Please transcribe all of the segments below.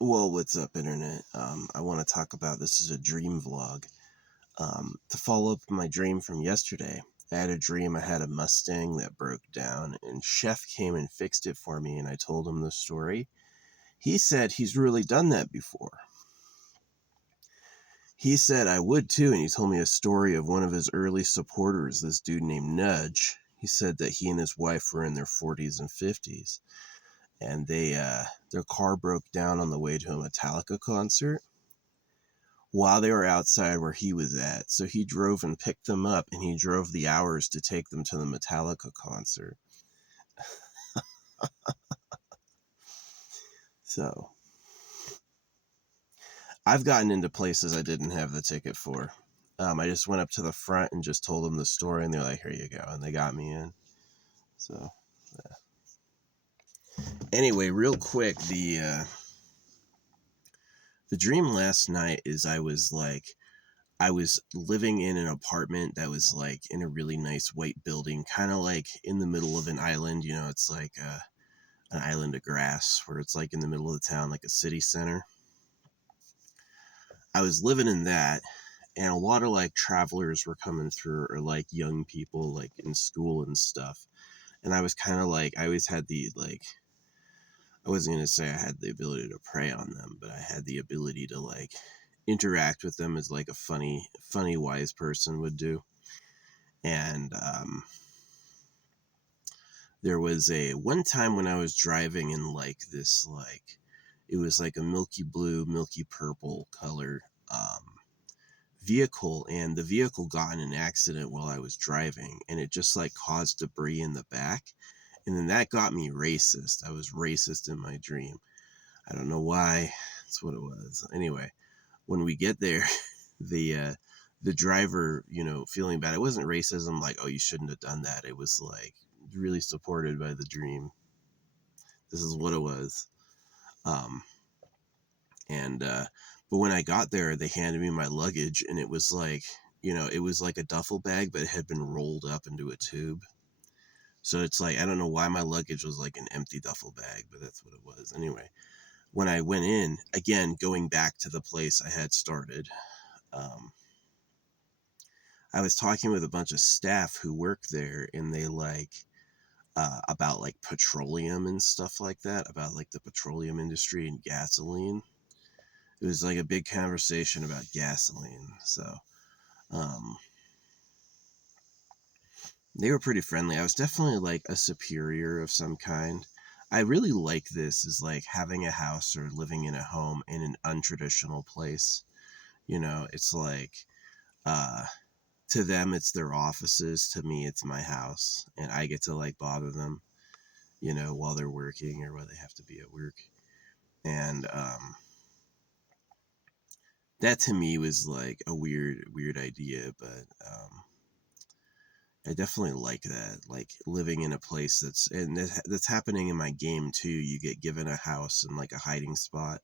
Well, what's up, internet? I want to talk about this is a dream vlog. To follow up my dream from yesterday, I had a dream I had a Mustang that broke down, and Chef came and fixed it for me, and I told him the story. He said he's really done that before. He said I would too, and he told me a story of one of his early supporters, this dude named Nudge. He said that he and his wife were in their 40s and 50s, and their car broke down on the way to a Metallica concert while they were outside where he was at. So he drove and picked them up, and he drove the hours to take them to the Metallica concert. So I've gotten into places I didn't have the ticket for. I just went up to the front and just told them the story, and they're like, "Here you go," and they got me in. So anyway, real quick, the dream last night is I was living in an apartment that was like in a really nice white building, kind of like in the middle of an island. You know, it's like an island of grass where it's like in the middle of the town, like a city center. I was living in that, and a lot of like travelers were coming through, or like young people like in school and stuff. And I was kind of like, I always had the like, I wasn't going to say I had the ability to prey on them, but I had the ability to like interact with them as like a funny, wise person would do. And there was a one time when I was driving in like this, like, it was like a milky blue, milky purple color vehicle, and the vehicle got in an accident while I was driving, and it just like caused debris in the back. And then that got me racist. I was racist in my dream. I don't know why. That's what it was. Anyway, when we get there, the driver, you know, feeling bad. It wasn't racism like, oh, you shouldn't have done that. It was like really supported by the dream. This is what it was. Um, and but when I got there, they handed me my luggage, and it was like, you know, it was like a duffel bag, but it had been rolled up into a tube. So it's like, I don't know why my luggage was like an empty duffel bag, but that's what it was. Anyway, when I went in, again, going back to the place I had started, um, I was talking with a bunch of staff who work there, and they like, about like petroleum and stuff like that, about like the petroleum industry and gasoline. It was like a big conversation about gasoline. So um, they were pretty friendly. I was definitely like a superior of some kind. I really like this, is like having a house or living in a home in an untraditional place. You know, it's like, uh, to them, it's their offices. To me, it's my house, and I get to like bother them, you know, while they're working or while they have to be at work. And that to me was like a weird idea, but I definitely like that, like living in a place that's happening in my game too. You get given a house and like a hiding spot,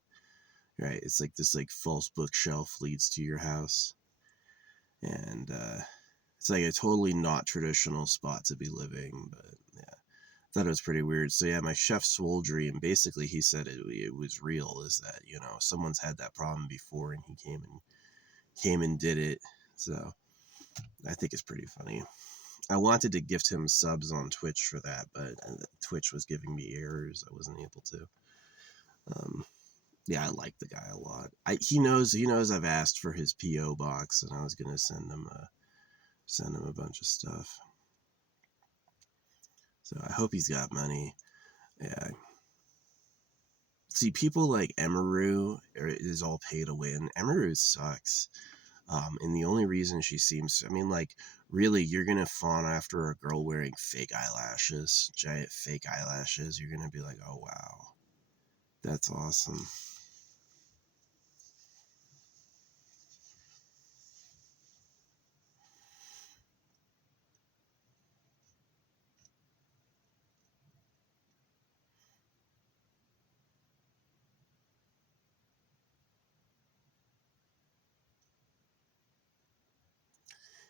right? It's like this like false bookshelf leads to your house, and it's like a totally not traditional spot to be living, but yeah, I thought it was pretty weird. So yeah, my chef swole dream, basically he said it was real, is that, you know, someone's had that problem before, and he came and did it. So I think it's pretty funny. I wanted to gift him subs on Twitch for that, but Twitch was giving me errors. I wasn't able to. Um, yeah, I like the guy a lot. He knows I've asked for his PO box, and I was gonna send him a bunch of stuff. So I hope he's got money. Yeah. See, people like Emaru is all pay to win. Emaru sucks. And the only reason she seems, I mean, like, really, you're going to fawn after a girl wearing fake eyelashes, giant fake eyelashes. You're going to be like, oh, wow, that's awesome.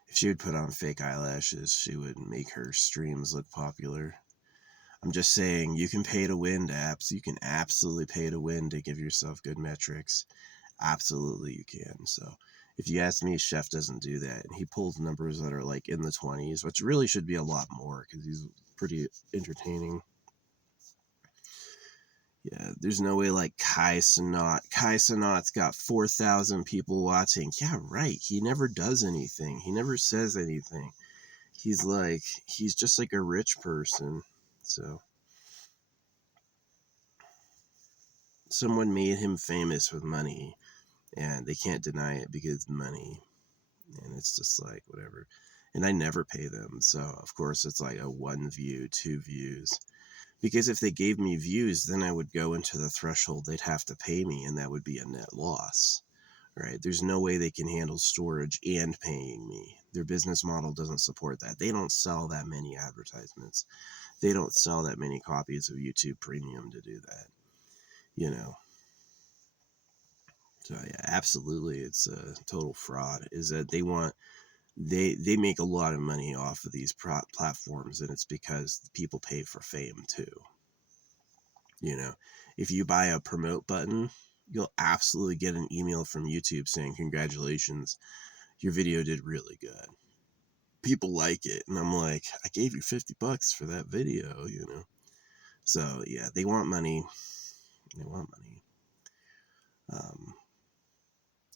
If she would put on fake eyelashes, she would make her streams look popular. I'm just saying you can pay to win apps. You can absolutely pay to win to give yourself good metrics. Absolutely, you can. So if you ask me, Chef doesn't do that. And he pulls numbers that are like in the 20s, which really should be a lot more because he's pretty entertaining. Yeah, there's no way like Kai Cenat. Kai Cenat's got 4,000 people watching. Yeah, right. He never does anything. He never says anything. He's just like a rich person. So someone made him famous with money and they can't deny it because it's money. And it's just like whatever. And I never pay them. So of course it's like a 1 view, 2 views. Because if they gave me views, then I would go into the threshold they'd have to pay me, and that would be a net loss, right? There's no way they can handle storage and paying me. Their business model doesn't support that. They don't sell that many advertisements. They don't sell that many copies of YouTube Premium to do that, you know? So yeah, absolutely, it's a total fraud. Is that they make a lot of money off of these platforms, and it's because people pay for fame too. You know, if you buy a promote button, you'll absolutely get an email from YouTube saying, congratulations, your video did really good. People like it. And I'm like, I gave you $50 for that video, you know? So yeah, they want money. They want money.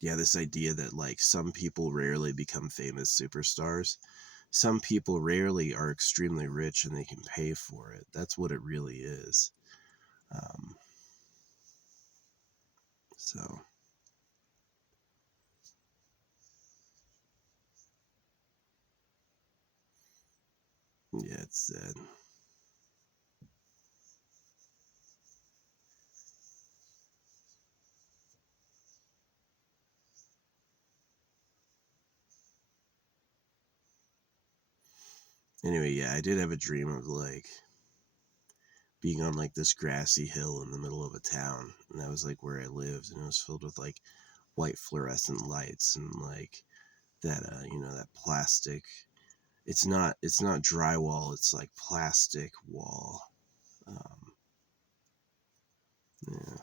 Yeah, this idea that like some people rarely become famous superstars. Some people rarely are extremely rich and they can pay for it. That's what it really is. Um, so yeah, it's sad. Anyway, yeah, I did have a dream of like being on like this grassy hill in the middle of a town, and that was like where I lived, and it was filled with like white fluorescent lights and like that that plastic. It's not drywall, it's like plastic wall. Um, yeah.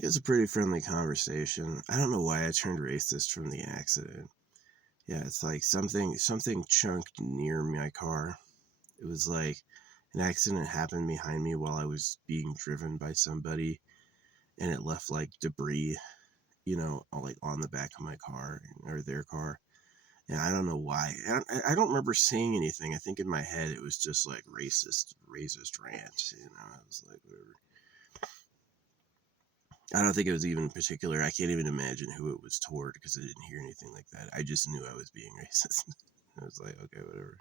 It was a pretty friendly conversation. I don't know why I turned racist from the accident. Yeah, it's like something chunked near my car. It was like an accident happened behind me while I was being driven by somebody, and it left like debris, like on the back of my car or their car. And I don't know why. I don't remember saying anything. I think in my head it was just like racist rant. I was like, whatever. I don't think it was even particular. I can't even imagine who it was toward because I didn't hear anything like that. I just knew I was being racist. I was like, okay, whatever.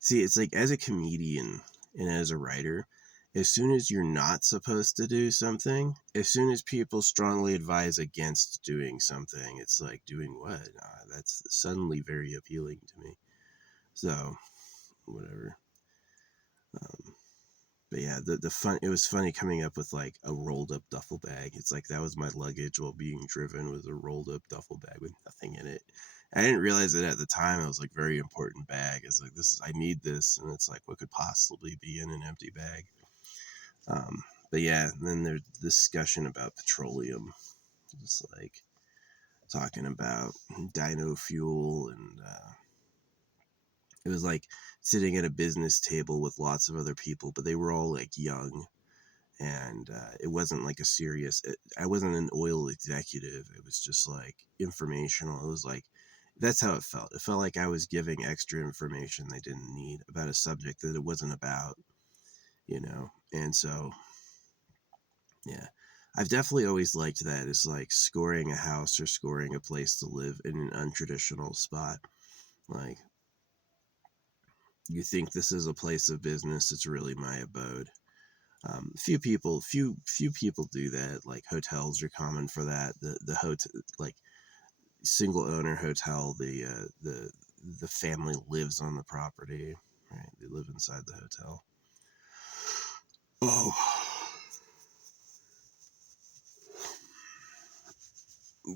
See, it's like as a comedian and as a writer, as soon as you're not supposed to do something, as soon as people strongly advise against doing something, it's like doing what? That's suddenly very appealing to me. So, whatever. Um, but yeah, the fun. It was funny coming up with like a rolled up duffel bag. It's like that was my luggage while being driven was a rolled up duffel bag with nothing in it. I didn't realize it at the time. It was like very important bag. It's like I need this, and it's like what could possibly be in an empty bag. But yeah, then there's discussion about petroleum, just like talking about dino fuel, and it was like sitting at a business table with lots of other people, but they were all like young, and it wasn't like a serious. I wasn't an oil executive. It was just like informational. It was like that's how it felt. It felt like I was giving extra information they didn't need about a subject that it wasn't about. And so yeah. I've definitely always liked that. It's like scoring a house or scoring a place to live in an untraditional spot. Like, you think this is a place of business, it's really my abode. Few people do that. Like hotels are common for that. The hotel, like single owner hotel, the family lives on the property, right? They live inside the hotel. Oh,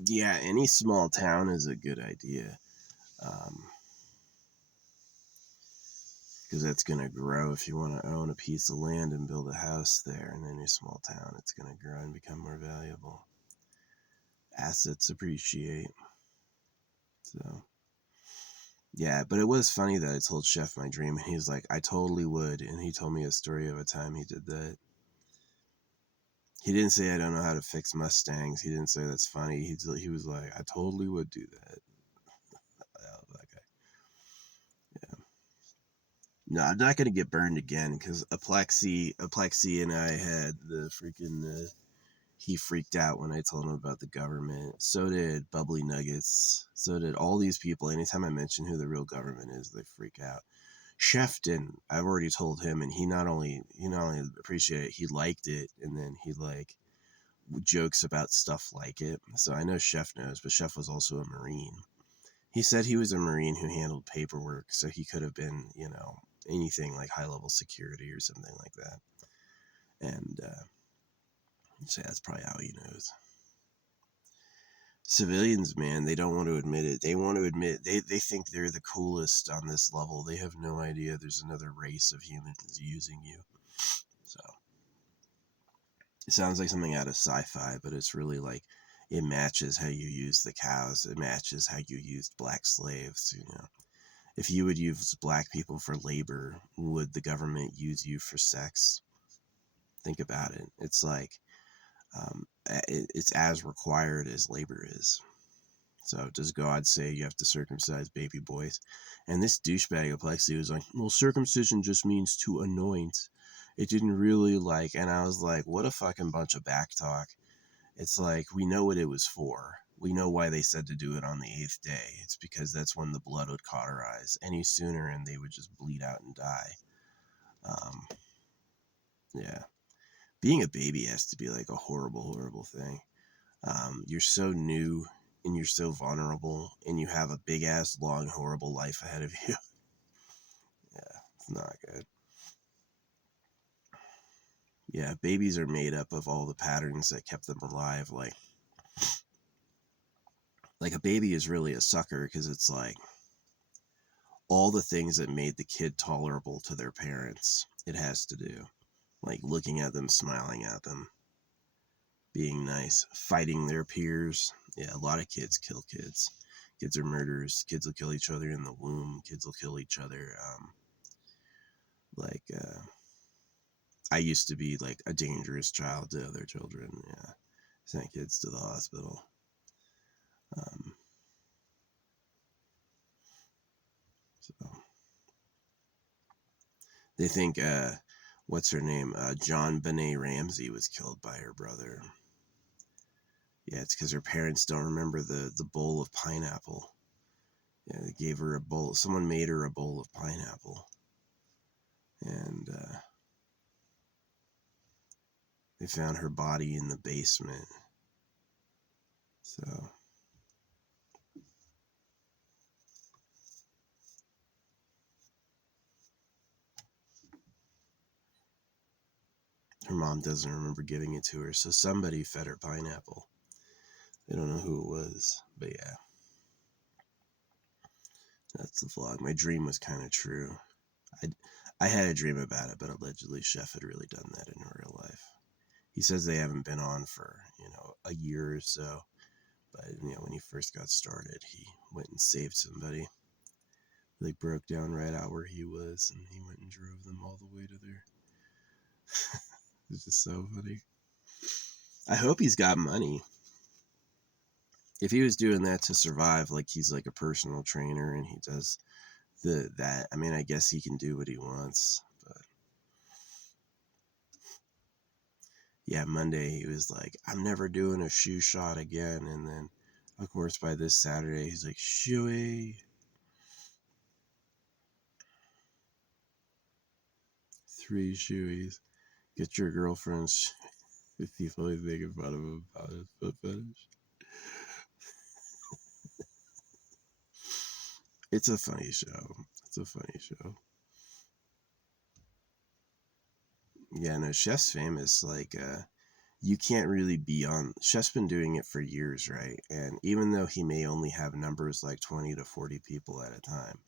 yeah. Any small town is a good idea. Because that's going to grow. If you want to own a piece of land and build a house there in any small town, it's going to grow and become more valuable. Assets appreciate. So, yeah, but it was funny that I told Chef my dream, and he's like, I totally would. And he told me a story of a time he did that. He didn't say I don't know how to fix Mustangs. He didn't say that's funny. He was like, I totally would do that. Okay. Yeah. No, I'm not gonna get burned again because Aplexi and I had the freaking. He freaked out when I told him about the government. So did Bubbly Nuggets. So did all these people. Anytime I mention who the real government is, they freak out. Chef didn't. I've already told him, and he not only appreciated it, he liked it, and then he like jokes about stuff like it. So I know Chef knows, but Chef was also a Marine. He said he was a Marine who handled paperwork, so he could have been, anything like high level security or something like that. And so that's probably how he knows. Civilians, man, they don't want to admit it. They want to admit they think they're the coolest on this level. They have no idea there's another race of humans using you. So it sounds like something out of sci-fi, but it's really like it matches how you use the cows. It matches how you used black slaves. If you would use black people for labor, would the government use you for sex? Think about it. It's like it's as required as labor is. So does God say you have to circumcise baby boys? And this douchebag Aplexi was like, well, circumcision just means to anoint. It didn't really like, and I was like, what a fucking bunch of backtalk. It's like, we know what it was for. We know why they said to do it on the 8th day. It's because that's when the blood would cauterize any sooner and they would just bleed out and die. Yeah. Being a baby has to be like a horrible, horrible thing. You're so new and you're so vulnerable and you have a big ass, long, horrible life ahead of you. Yeah, it's not good. Yeah, babies are made up of all the patterns that kept them alive. Like a baby is really a sucker because it's like all the things that made the kid tolerable to their parents, it has to do. Like looking at them, smiling at them, being nice, fighting their peers. Yeah, a lot of kids kill kids. Kids are murderers. Kids will kill each other in the womb. Kids will kill each other. Like, I used to be like a dangerous child to other children. Yeah, sent kids to the hospital. So they think, what's her name? JonBenét Ramsey was killed by her brother. Yeah, it's because her parents don't remember the bowl of pineapple. Yeah, they gave her a bowl. Someone made her a bowl of pineapple, and they found her body in the basement. So her mom doesn't remember giving it to her. So somebody fed her pineapple. They don't know who it was, but yeah. That's the vlog. My dream was kind of true. I had a dream about it, but allegedly Chef had really done that in real life. He says they haven't been on for, a year or so. But, when he first got started, he went and saved somebody. They broke down right out where he was, and he went and drove them all the way to there. It's just so funny. I hope he's got money. If he was doing that to survive, like he's like a personal trainer and he does that, I mean, I guess he can do what he wants. But yeah, Monday he was like, I'm never doing a shoe shot again. And then, of course, by this Saturday, he's like, shoey. 3 shoeys. Get your girlfriends if people always making fun of him about his foot fetish. It's a funny show. It's a funny show. Yeah, no, Chef's famous. Like, you can't really be on. Chef's been doing it for years, right? And even though he may only have numbers like 20 to 40 people at a time,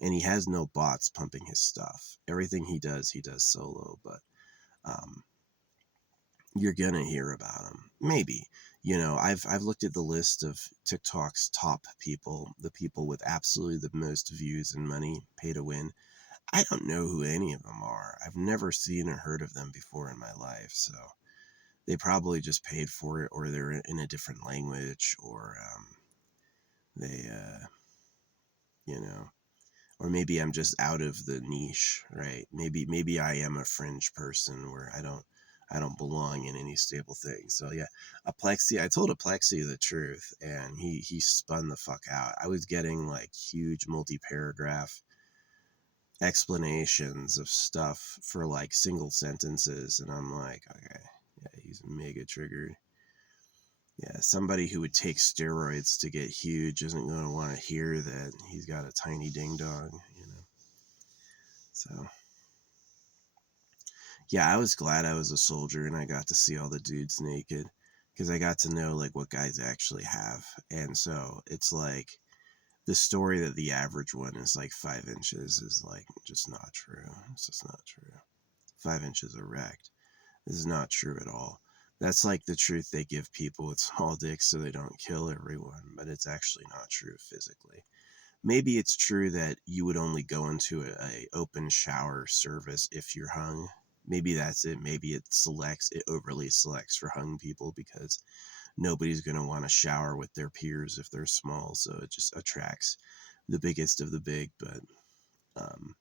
and he has no bots pumping his stuff, everything he does solo. But um, you're gonna hear about him. Maybe. I've looked at the list of TikTok's top people, the people with absolutely the most views and money, pay to win. I don't know who any of them are. I've never seen or heard of them before in my life, so they probably just paid for it, or they're in a different language, or they, you know, or maybe I'm just out of the niche, right? Maybe I am a fringe person where I don't belong in any stable thing. So yeah, Aplexi, I told Aplexi the truth, and he spun the fuck out. I was getting like huge multi-paragraph explanations of stuff for like single sentences, and I'm like, okay, yeah, he's mega triggered. Yeah, somebody who would take steroids to get huge isn't going to want to hear that he's got a tiny ding dong. So yeah, I was glad I was a soldier and I got to see all the dudes naked, because I got to know like what guys actually have. And so it's like the story that the average one is like 5 inches is like just not true. It's just not true. 5 inches erect. This is not true at all. That's like the truth they give people with small dicks so they don't kill everyone, but it's actually not true physically. Maybe it's true that you would only go into a open shower service if you're hung. Maybe that's it. Maybe it overly selects for hung people because nobody's going to want to shower with their peers if they're small, so it just attracts the biggest of the big. But um,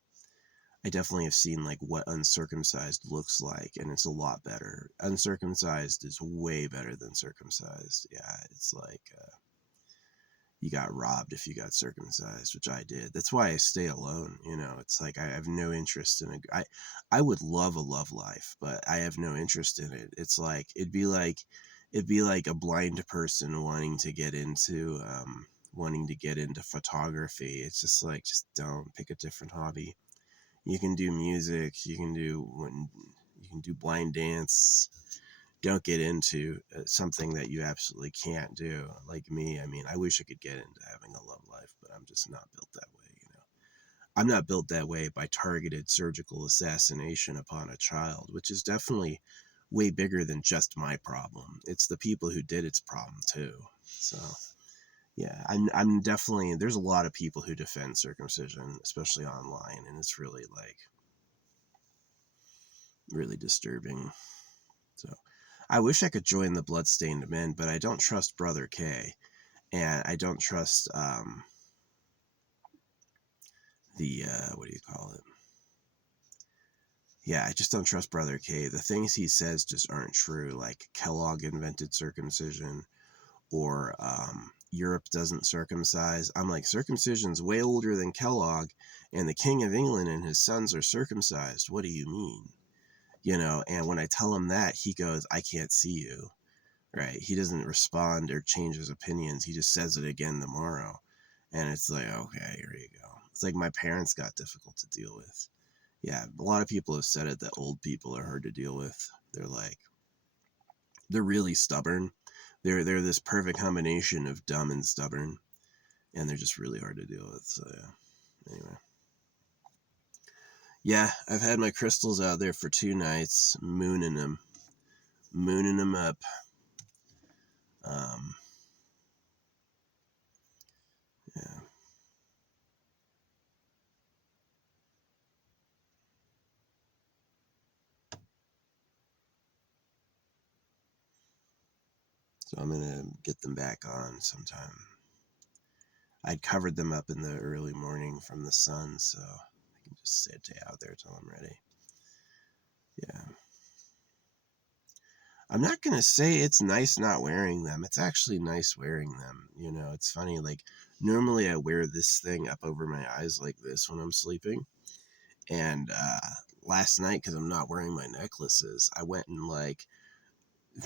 I definitely have seen like what uncircumcised looks like, and it's a lot better. Uncircumcised is way better than circumcised. Yeah, it's like you got robbed if you got circumcised, which I did. That's why I stay alone. It's like I have no interest in it. I would love a love life, but I have no interest in it. It's like it'd be like a blind person wanting to get into photography. It's just don't pick a different hobby. You can do music, you can do blind dance. Don't get into something that you absolutely can't do. Like me, I mean, I wish I could get into having a love life, but I'm just not built that way. I'm not built that way by targeted surgical assassination upon a child, which is definitely way bigger than just my problem. It's the people who did its problem too. So yeah, I'm definitely, there's a lot of people who defend circumcision, especially online, and it's really like really disturbing. So I wish I could join the Bloodstained Men, but I don't trust Brother K, and I don't trust the what do you call it? Yeah, I just don't trust Brother K. The things he says just aren't true. Like Kellogg invented circumcision, or Europe doesn't circumcise. I'm like, circumcision's way older than Kellogg, and the King of England and his sons are circumcised. What do you mean? And when I tell him that, he goes, I can't see you. Right? He doesn't respond or change his opinions. He just says it again tomorrow. And it's like, okay, here you go. It's like my parents got difficult to deal with. Yeah, a lot of people have said it that old people are hard to deal with. They're really stubborn. They're this perfect combination of dumb and stubborn, and they're just really hard to deal with. So yeah. Anyway. Yeah, I've had my crystals out there for 2 nights, mooning them up. Um, yeah. So I'm gonna get them back on sometime. I'd covered them up in the early morning from the sun, so I can just stay out there till I'm ready. Yeah. I'm not gonna say it's nice not wearing them. It's actually nice wearing them. It's funny, like normally I wear this thing up over my eyes like this when I'm sleeping. And last night, because I'm not wearing my necklaces, I went and like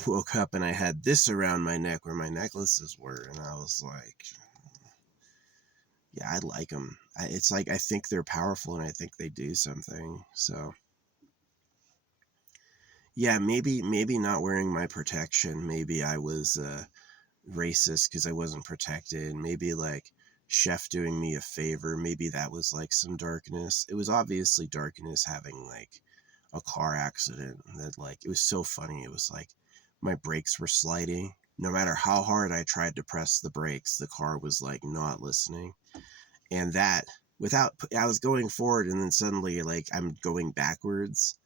woke up and I had this around my neck where my necklaces were, and I was like, yeah, I like them. It's like I think they're powerful and I think they do something. So yeah, maybe not wearing my protection. Maybe I was racist because I wasn't protected. Maybe like Chef doing me a favor. Maybe that was like some darkness. It was obviously darkness having like a car accident that like it was so funny. It was like my brakes were sliding. No matter how hard I tried to press the brakes, the car was like not listening. And that without I was going forward and then suddenly like I'm going backwards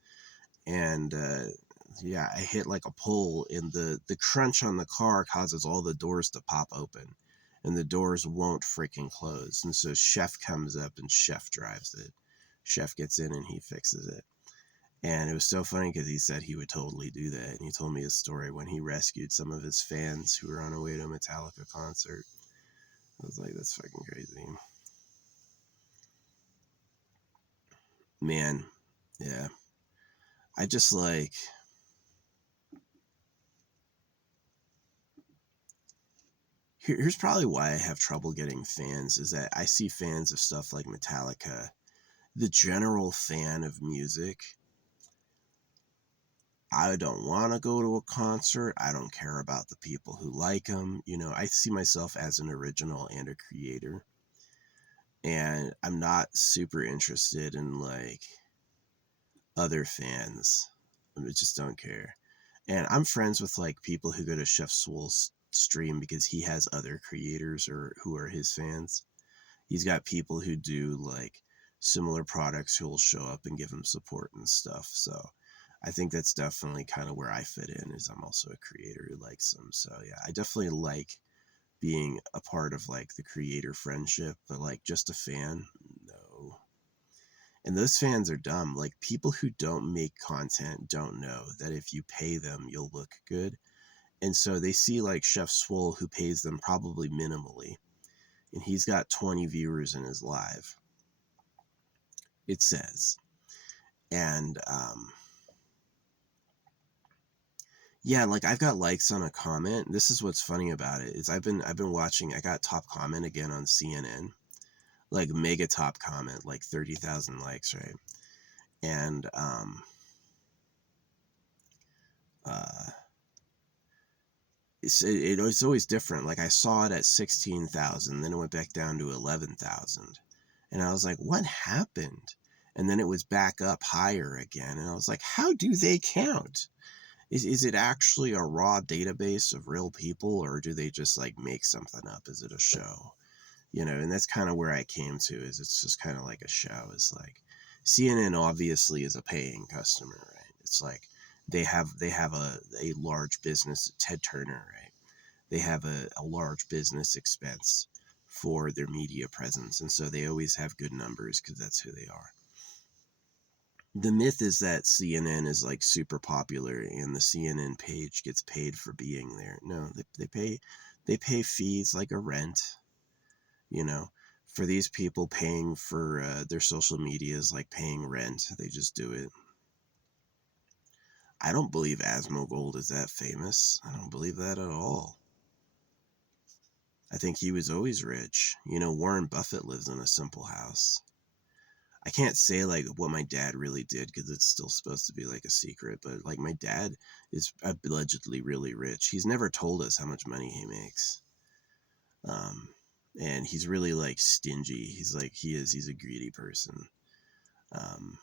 and yeah, I hit like a pole and the crunch on the car causes all the doors to pop open and the doors won't freaking close. And so Chef comes up and Chef drives it. Chef gets in and he fixes it. And it was so funny because he said he would totally do that. And he told me a story when he rescued some of his fans who were on a way to a Metallica concert. I was like, that's fucking crazy. Man, yeah. I just like, here's probably why I have trouble getting fans is that I see fans of stuff like Metallica. The general fan of music, I don't want to go to a concert. I don't care about the people who like them. You know, I see myself as an original and a creator. And I'm not super interested in like other fans. I just don't care. And I'm friends with like people who go to Chef Swole's stream because he has other creators or who are his fans. He's got people who do like similar products who will show up and give him support and stuff. So I think that's definitely kind of where I fit in is I'm also a creator who likes them. So yeah, I definitely like being a part of like the creator friendship, but like just a fan, no. And those fans are dumb. Like people who don't make content don't know that if you pay them, you'll look good. And so they see like Chef Swole who pays them probably minimally and he's got 20 viewers in his live, it says. And yeah, like I've got likes on a comment. This is what's funny about it is I've been watching. I got top comment again on CNN, like mega top comment, like 30,000 likes, right? And uh, it's always different. Like I saw it at 16,000, then it went back down to 11,000, and I was like, what happened? And then it was back up higher again, and I was like, how do they count? Is it actually a raw database of real people or do they just like make something up? Is it a show? You know, and that's kind of where I came to is it's just kind of like a show. It's like CNN obviously is a paying customer, right? It's like they have a large business, Ted Turner, right? They have a large business expense for their media presence. And so they always have good numbers because that's who they are. The myth is that CNN is like super popular and the CNN page gets paid for being there. No, they pay fees like a rent, you know. For these people paying for their social media is like paying rent. They just do it. I don't believe Asmongold is that famous. I don't believe that at all. I think he was always rich. You know, Warren Buffett lives in a simple house. I can't say like what my dad really did because it's still supposed to be like a secret, but like my dad is allegedly really rich. He's never told us how much money he makes. Um, and he's really like stingy. He's a greedy person. Um,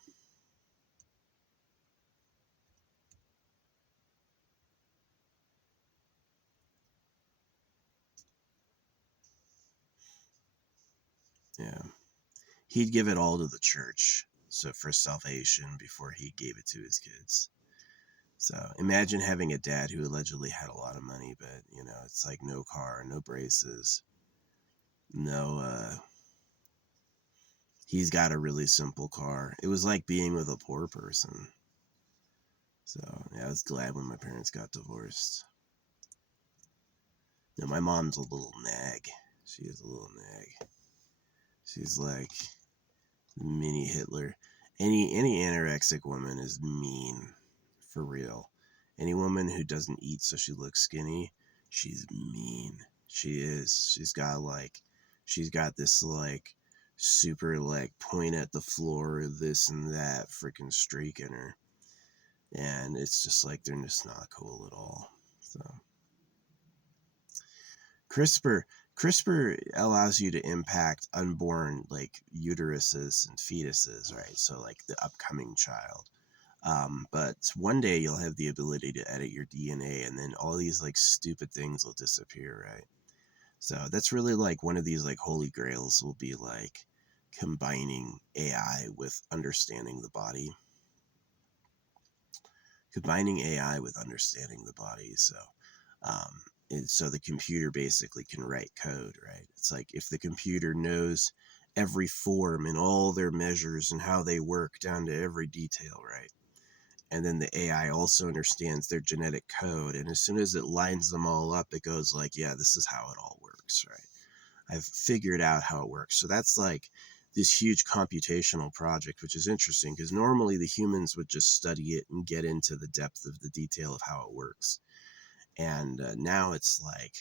yeah. He'd give it all to the church. So for salvation before he gave it to his kids. So imagine having a dad who allegedly had a lot of money, but you know, it's like no car, no braces, no he's got a really simple car. It was like being with a poor person. So yeah, I was glad when my parents got divorced. You know, my mom's a little nag. She is a little nag. She's like mini Hitler. Any anorexic woman is mean, for real. Any woman who doesn't eat so she looks skinny, she's mean. She is. She's got this like super like point at the floor, this and that freaking streak in her. And it's just like they're just not cool at all. So CRISPR allows you to impact unborn like uteruses and fetuses, right? So like the upcoming child. But one day you'll have the ability to edit your DNA, and then all these like stupid things will disappear, right? So that's really like one of these like holy grails will be like combining AI with understanding the body. Combining AI with understanding the body. So the computer basically can write code, right? It's like if the computer knows every form and all their measures and how they work down to every detail, right? And then the AI also understands their genetic code. And as soon as it lines them all up, it goes like, yeah, this is how it all works, right? I've figured out how it works. So that's like this huge computational project, which is interesting because normally the humans would just study it and get into the depth of the detail of how it works. And now it's like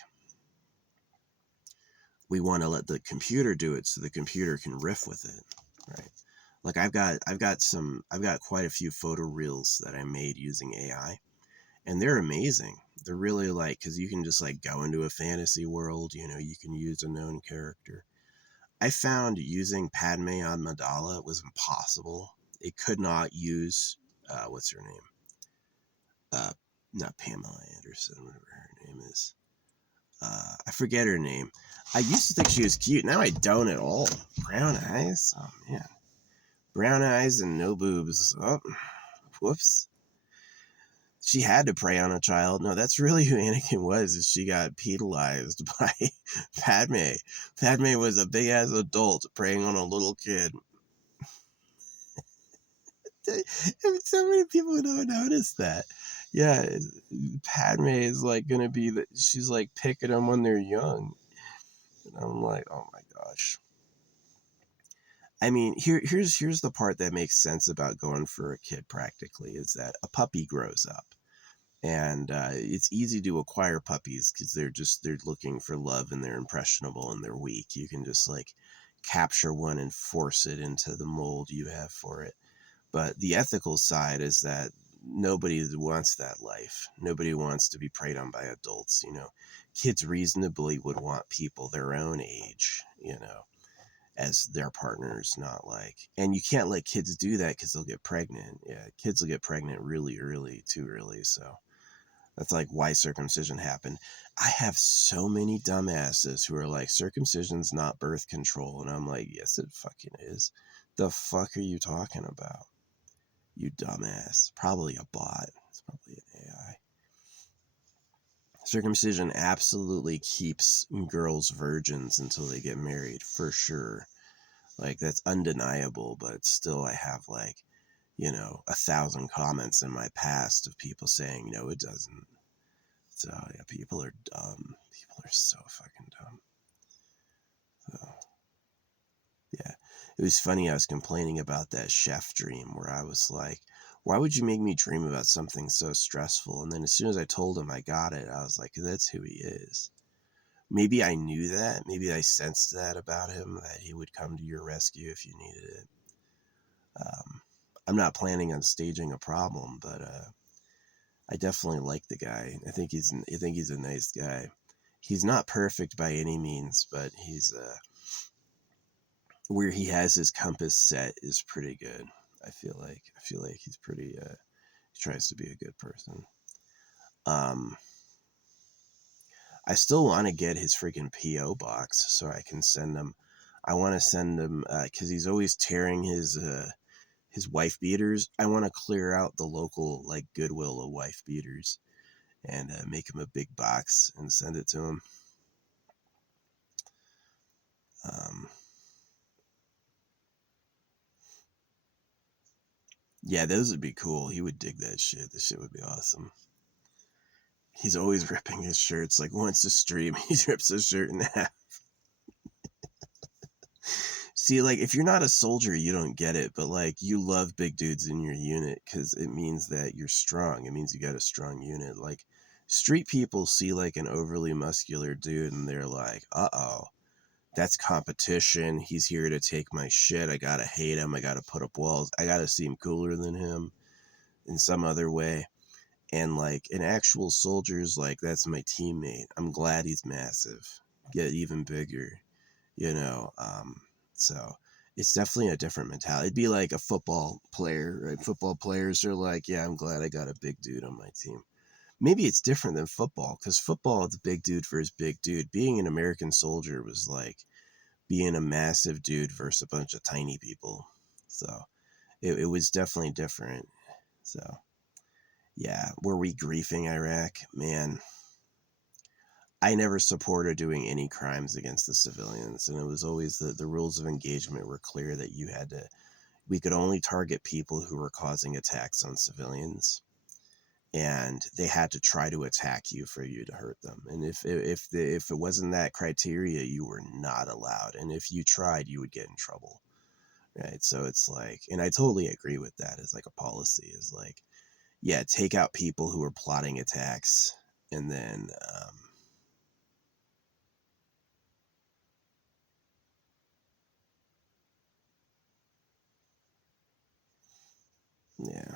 we want to let the computer do it so the computer can riff with it, right? Like I've got quite a few photo reels that I made using AI, and they're amazing. They're really like, because you can just like go into a fantasy world, you know, you can use a known character. I found using Padme Amidala was impossible. It could not use what's her name? Not Pamela Anderson, whatever her name is. I forget her name. I used to think she was cute. Now I don't at all. Brown eyes? Oh, man. Brown eyes and no boobs. Oh, whoops. She had to prey on a child. No, that's really who Anakin was, is she got pedalized by Padme. Padme was a big-ass adult preying on a little kid. So many people don't notice that. Yeah, Padme is like gonna be that. She's like picking them when they're young, and I'm like, oh my gosh. I mean, here's the part that makes sense about going for a kid practically is that a puppy grows up, and it's easy to acquire puppies because they're looking for love and they're impressionable and they're weak. You can just like capture one and force it into the mold you have for it. But the ethical side is that nobody wants that life. Nobody wants to be preyed on by adults. You know, kids reasonably would want people their own age, you know, as their partners, not like, and you can't let kids do that because they'll get pregnant. Yeah, kids will get pregnant really early, too early. So that's like why circumcision happened. I have so many dumbasses who are like, circumcision's not birth control. And I'm like, yes, it fucking is. The fuck are you talking about? You dumbass. Probably a bot. It's probably an AI. Circumcision absolutely keeps girls virgins until they get married, for sure. Like, that's undeniable, but still, I have, like, you know, 1,000 comments in my past of people saying, no, it doesn't. So, yeah, people are dumb. People are so fucking dumb. So, yeah. It was funny, I was complaining about that chef dream where I was like, why would you make me dream about something so stressful? And then as soon as I told him I got it, I was like, that's who he is. Maybe I knew that. Maybe I sensed that about him, that he would come to your rescue if you needed it. I'm not planning on staging a problem, but I definitely like the guy. I think he's a nice guy. He's not perfect by any means, but he's where he has his compass set is pretty good. I feel like he's pretty. He tries to be a good person. I still want to get his freaking PO box so I can send him. I want to send him because he's always tearing his wife beaters. I want to clear out the local like Goodwill of wife beaters and make him a big box and send it to him. Yeah, those would be cool. He would dig that shit. This shit would be awesome. He's always ripping his shirts. Like once a stream, he rips his shirt in half. See, like, if you're not a soldier, you don't get it, but, like, you love big dudes in your unit because it means that you're strong. It means you got a strong unit. Like, street people see, like, an overly muscular dude, and they're like, uh-oh, that's competition. He's here to take my shit. I gotta hate him. I gotta put up walls. I gotta seem cooler than him in some other way. And, like, an actual soldier's like, that's my teammate. I'm glad he's massive. Get even bigger, you know? So it's definitely a different mentality. It'd be like a football player, right? Football players are like, yeah, I'm glad I got a big dude on my team. Maybe it's different than football because football, it's big dude versus big dude. Being an American soldier was like being a massive dude versus a bunch of tiny people. So it was definitely different. So yeah, were we griefing Iraq? Man, I never supported doing any crimes against the civilians, and it was always the rules of engagement were clear that we could only target people who were causing attacks on civilians, and they had to try to attack you for you to hurt them. And if it wasn't that criteria, you were not allowed, and if you tried, you would get in trouble, right? So it's like, and I totally agree with that as like a policy is like, yeah, take out people who are plotting attacks, and then yeah.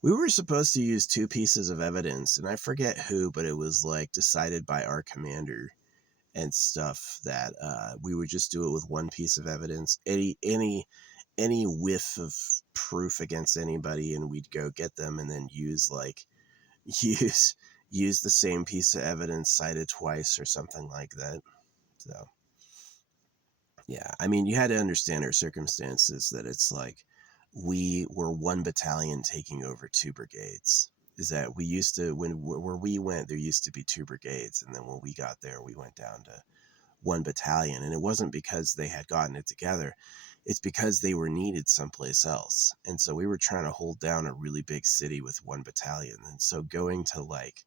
We were supposed to use two pieces of evidence, and I forget who, but it was like decided by our commander and stuff that we would just do it with one piece of evidence. Any whiff of proof against anybody, and we'd go get them and then use like use use the same piece of evidence cited twice or something like that. So yeah, I mean, you had to understand our circumstances that it's like we were one battalion taking over two brigades. Is that we used to, when where we went, there used to be two brigades, and then when we got there, we went down to one battalion. And it wasn't because they had gotten it together, it's because they were needed someplace else. And so we were trying to hold down a really big city with one battalion. And so going to like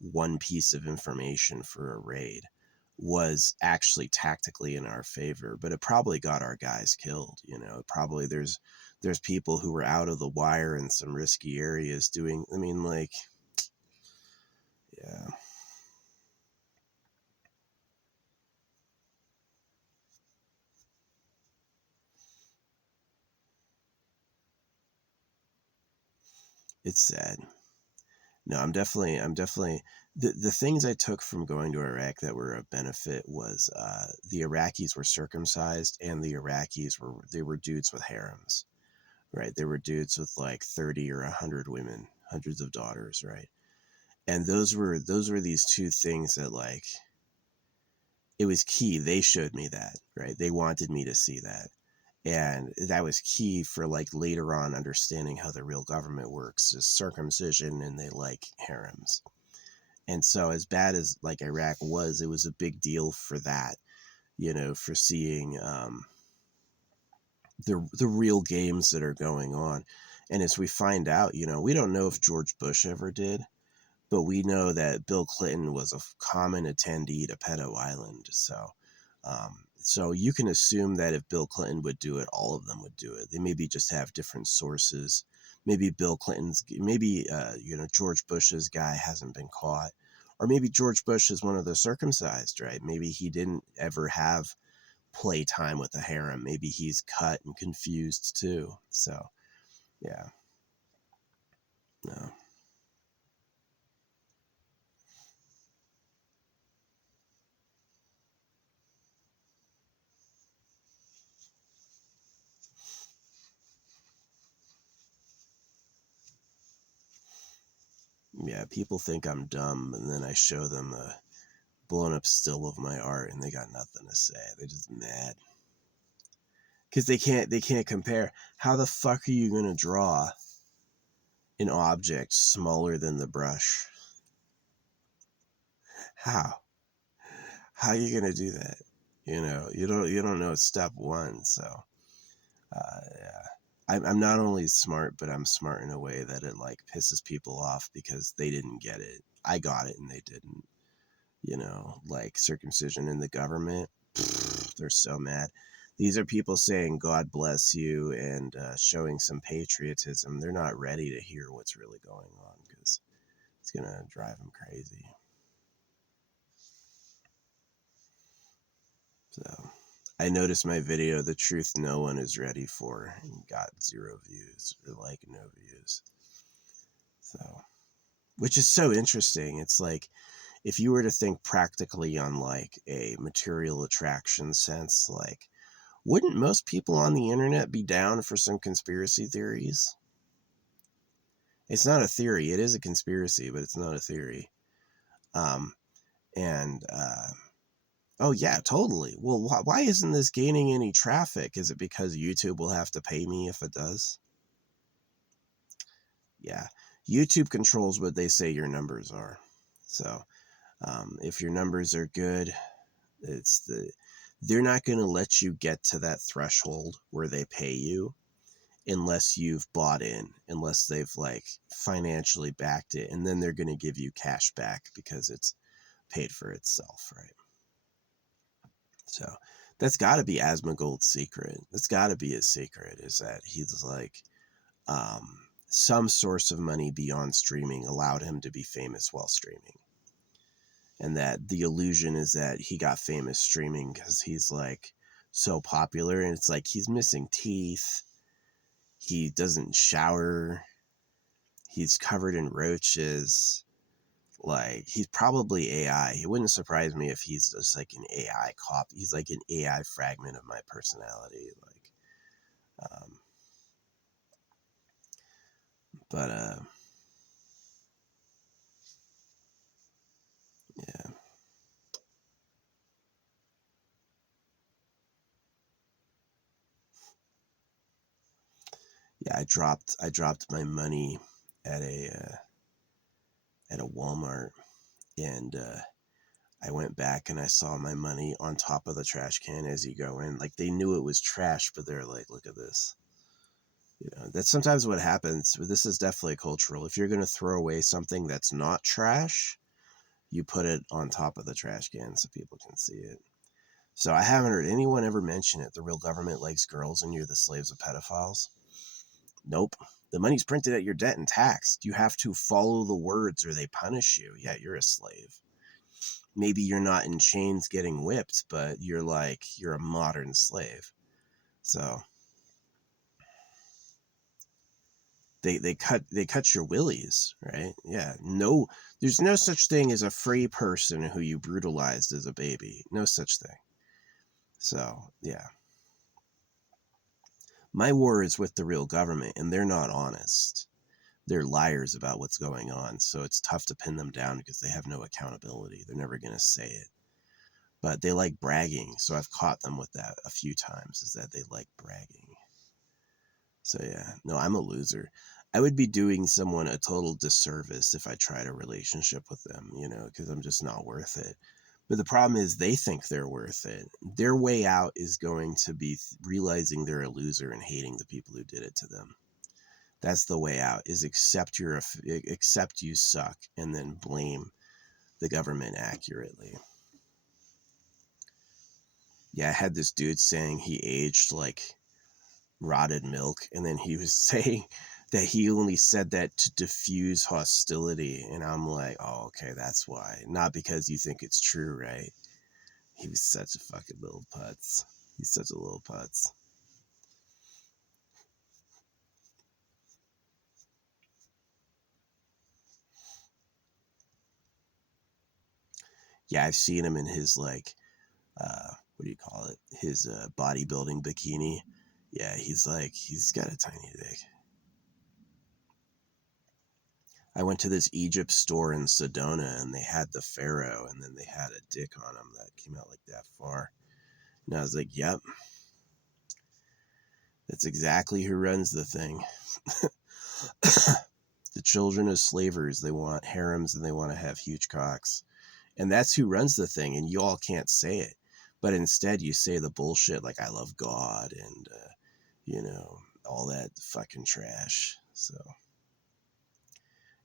one piece of information for a raid was actually tactically in our favor, but it probably got our guys killed. You know, probably there's people who were out of the wire in some risky areas doing, I mean, like, yeah, it's sad. No, I'm definitely the things I took from going to Iraq that were a benefit was the Iraqis were circumcised, and the Iraqis were dudes with harems, right? They were dudes with like 30 or 100 women, hundreds of daughters, right? And those were these two things that like it was key. They showed me that, right? They wanted me to see that. And that was key for like later on understanding how the real government works is circumcision, and they like harems. And so as bad as like Iraq was, it was a big deal for that, you know, for seeing the real games that are going on. And as we find out, you know, we don't know if George Bush ever did, but we know that Bill Clinton was a common attendee to Pedo Island. So you can assume that if Bill Clinton would do it, all of them would do it. They maybe just have different sources. Maybe Bill Clinton's, maybe you know, George Bush's guy hasn't been caught, or maybe George Bush is one of the circumcised, right? Maybe he didn't ever have playtime with the harem. Maybe he's cut and confused too. So yeah, no. Yeah, people think I'm dumb, and then I show them a blown up still of my art, and they got nothing to say. They're just mad because they can't compare. How the fuck are you gonna draw an object smaller than the brush? How? How are you gonna do that? You don't know it's step one. So yeah. I'm not only smart, but I'm smart in a way that it like pisses people off because they didn't get it. I got it and they didn't. like circumcision in the government. Pfft, they're so mad. These are people saying God bless you and showing some patriotism. They're not ready to hear what's really going on because it's going to drive them crazy. So I noticed my video, The Truth No One Is Ready For, and got 0 views, or like no views. So, which is so interesting. It's like, if you were to think practically on like a material attraction sense, like, wouldn't most people on the internet be down for some conspiracy theories? It's not a theory. It is a conspiracy, but it's not a theory. Um, and oh yeah, totally. Well, why isn't this gaining any traffic? Is it because YouTube will have to pay me if it does? Yeah, YouTube controls what they say your numbers are. So if your numbers are good, they're not going to let you get to that threshold where they pay you unless you've bought in, unless they've like financially backed it, and then they're going to give you cash back because it's paid for itself, right? So that's got to be Asmongold's secret. That's got to be his secret, is that he's like some source of money beyond streaming allowed him to be famous while streaming. And that the illusion is that he got famous streaming because he's like so popular, and it's like he's missing teeth, he doesn't shower, he's covered in roaches, like he's probably AI. It wouldn't surprise me if he's just like an AI copy. He's like an AI fragment of my personality, like but yeah. Yeah, I dropped my money at a Walmart, and I went back and I saw my money on top of the trash can as you go in. Like, they knew it was trash, but they're like, look at this. That's sometimes what happens. This is definitely cultural. If you're going to throw away something that's not trash, you put it on top of the trash can so people can see it. So I haven't heard anyone ever mention it. The real government likes girls and you're the slaves of pedophiles. Nope. The money's printed at your debt and taxed. You have to follow the words or they punish you. Yeah, you're a slave. Maybe you're not in chains getting whipped, but you're a modern slave. So they cut your willies, right? Yeah. No, there's no such thing as a free person who you brutalized as a baby. No such thing. So, yeah. My war is with the real government, and they're not honest. They're liars about what's going on, so it's tough to pin them down because they have no accountability. They're never going to say it. But they like bragging, so I've caught them with that a few times, is that they like bragging. So yeah, no, I'm a loser. I would be doing someone a total disservice if I tried a relationship with them, because I'm just not worth it. But the problem is they think they're worth it. Their way out is going to be realizing they're a loser and hating the people who did it to them. That's the way out, is accept you suck and then blame the government accurately. Yeah, I had this dude saying he aged like rotted milk, and then he was saying that he only said that to diffuse hostility, and I'm like, oh, okay, that's why. Not because you think it's true, right? He was such a fucking little putz. He's such a little putz. Yeah, I've seen him in his what do you call it? His bodybuilding bikini. Yeah, he's got a tiny dick. I went to this Egypt store in Sedona, and they had the pharaoh, and then they had a dick on him that came out like that far. And I was like, yep, that's exactly who runs the thing. The children of slavers, they want harems and they want to have huge cocks. And that's who runs the thing, and you all can't say it. But instead, you say the bullshit like, I love God, and, all that fucking trash. So,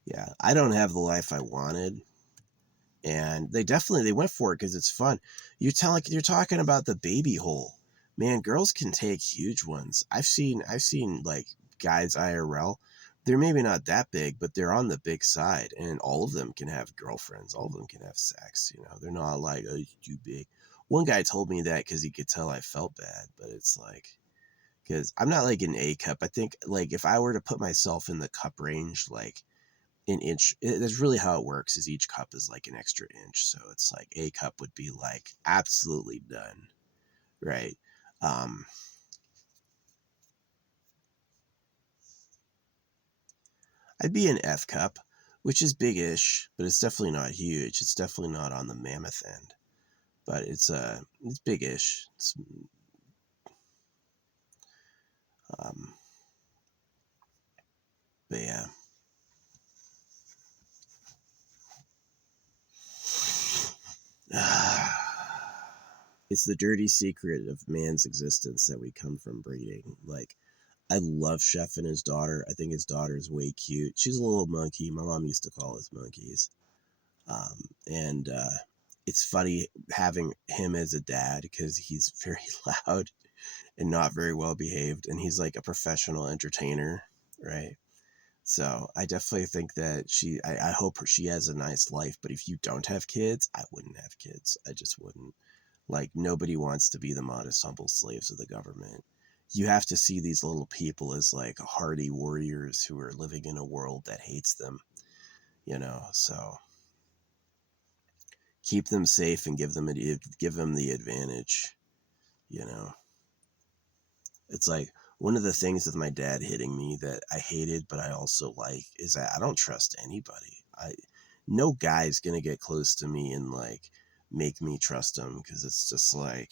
yeah, I don't have the life I wanted. And they went for it because it's fun. You're talking about the baby hole. Man, girls can take huge ones. I've seen like guys IRL. They're maybe not that big, but they're on the big side, and all of them can have girlfriends. All of them can have sex. They're not like, oh, you're too big. One guy told me that because he could tell I felt bad, but it's like, because I'm not like an A cup. I think like if I were to put myself in the cup range, like an inch, that's really how it works. Is each cup is like an extra inch, so it's like A cup would be like absolutely done, right? Um, I'd be an F cup, which is big-ish, but it's definitely not huge. It's definitely not on the mammoth end, but it's big-ish. Um, but yeah. It's the dirty secret of man's existence that we come from breeding. Like, I love Chef and his daughter. I think his daughter's way cute. She's a little monkey. My mom used to call us monkeys. And it's funny having him as a dad because he's very loud and not very well behaved. And he's like a professional entertainer, right? So I definitely think that I hope she has a nice life. But if you don't have kids, I wouldn't have kids. I just wouldn't. Like, nobody wants to be the modest, humble slaves of the government. You have to see these little people as like hardy warriors who are living in a world that hates them. So keep them safe and give them the advantage. You know, it's like one of the things with my dad hitting me that I hated, but I also like is that I don't trust anybody. No guy's gonna get close to me and like make me trust him because it's just like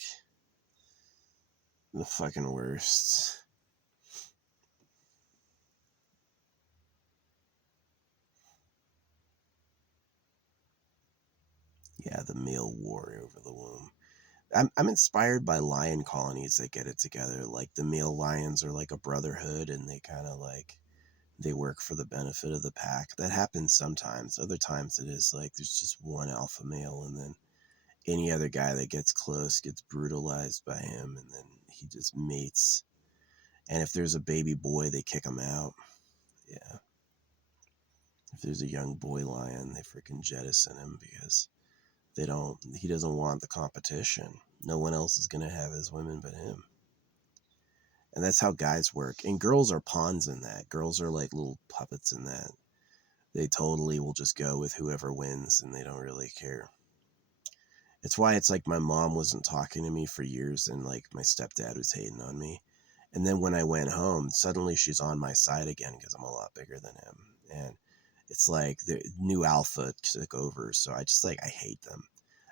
the fucking worst. Yeah, the male war over the womb. I'm inspired by lion colonies that get it together. Like the male lions are like a brotherhood and they kind of like they work for the benefit of the pack. That happens sometimes. Other times it is like there's just one alpha male and then any other guy that gets close gets brutalized by him and then he just mates. And if there's a baby boy, they kick him out. Yeah. If there's a young boy lion, they freaking jettison him because he doesn't want the competition. No one else is going to have his women but him. And that's how guys work. And girls are pawns in that. Girls are like little puppets in that. They totally will just go with whoever wins and they don't really care. It's why it's like my mom wasn't talking to me for years and like my stepdad was hating on me. And then when I went home, suddenly she's on my side again because I'm a lot bigger than him. And it's like the new alpha took over. So I hate them.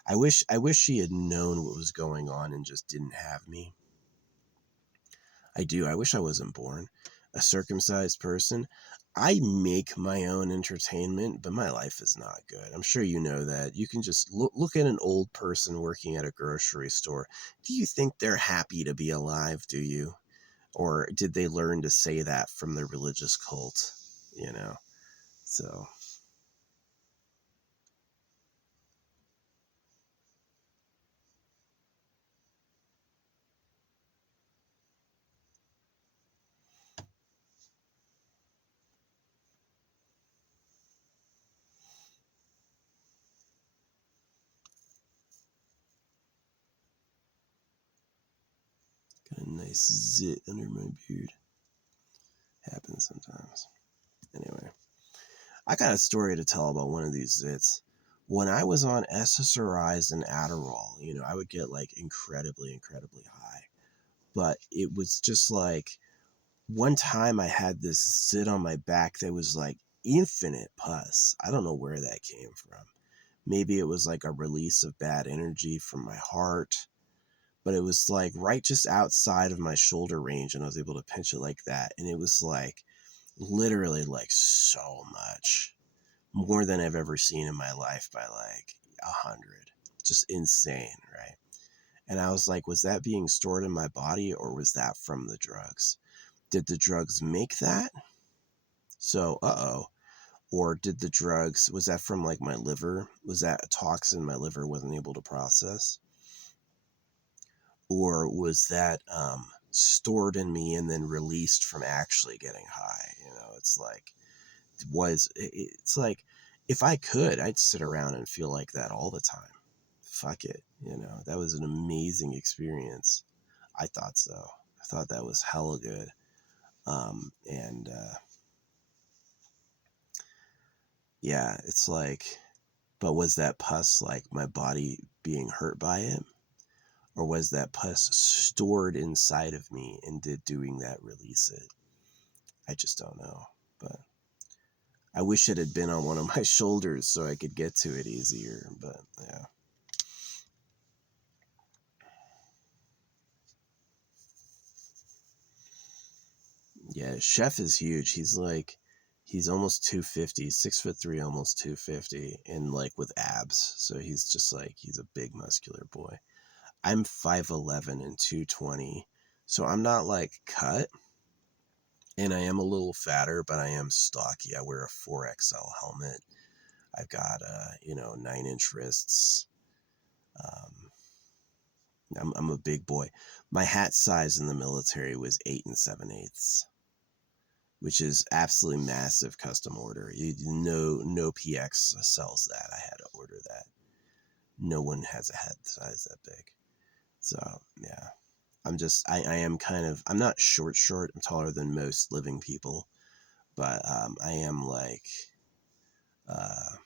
I wish she had known what was going on and just didn't have me. I do. I wish I wasn't born a circumcised person. I make my own entertainment, but my life is not good. I'm sure you know that. You can just look at an old person working at a grocery store. Do you think they're happy to be alive, do you? Or did they learn to say that from their religious cult? You know? So, got a nice zit under my beard. Happens sometimes. Anyway. I got a story to tell about one of these zits. When I was on SSRIs and Adderall, I would get like incredibly, incredibly high. But it was just like one time I had this zit on my back that was like infinite pus. I don't know where that came from. Maybe it was like a release of bad energy from my heart, but it was like right just outside of my shoulder range and I was able to pinch it like that. And it was like literally like so much more than I've ever seen in my life by like 100. Just insane, right? And I was like, was that being stored in my body or was that from the drugs? Did the drugs make that? So, Or did the drugs, was that from like my liver? Was that a toxin my liver wasn't able to process? Or was that stored in me and then released from actually getting high? It's like, it's like, if I could, I'd sit around and feel like that all the time. Fuck it. That was an amazing experience. I thought so. I thought that was hella good. And yeah, it's like, but was that pus like my body being hurt by it? Or was that pus stored inside of me, and did doing that release it? I just don't know. But I wish it had been on one of my shoulders so I could get to it easier. But yeah. Yeah, Chef is huge. He's almost 250, 6'3", almost 250, and like with abs. So he's just like, he's a big muscular boy. I'm 5'11" and 220. So I'm not like cut, and I am a little fatter, but I am stocky. I wear a 4XL helmet. I've got 9-inch wrists. I'm a big boy. My hat size in the military was 8 7/8, which is absolutely massive custom order. No PX sells that. I had to order that. No one has a hat size that big. So yeah, I am kind of, I'm not short. I'm taller than most living people, but I am like uh,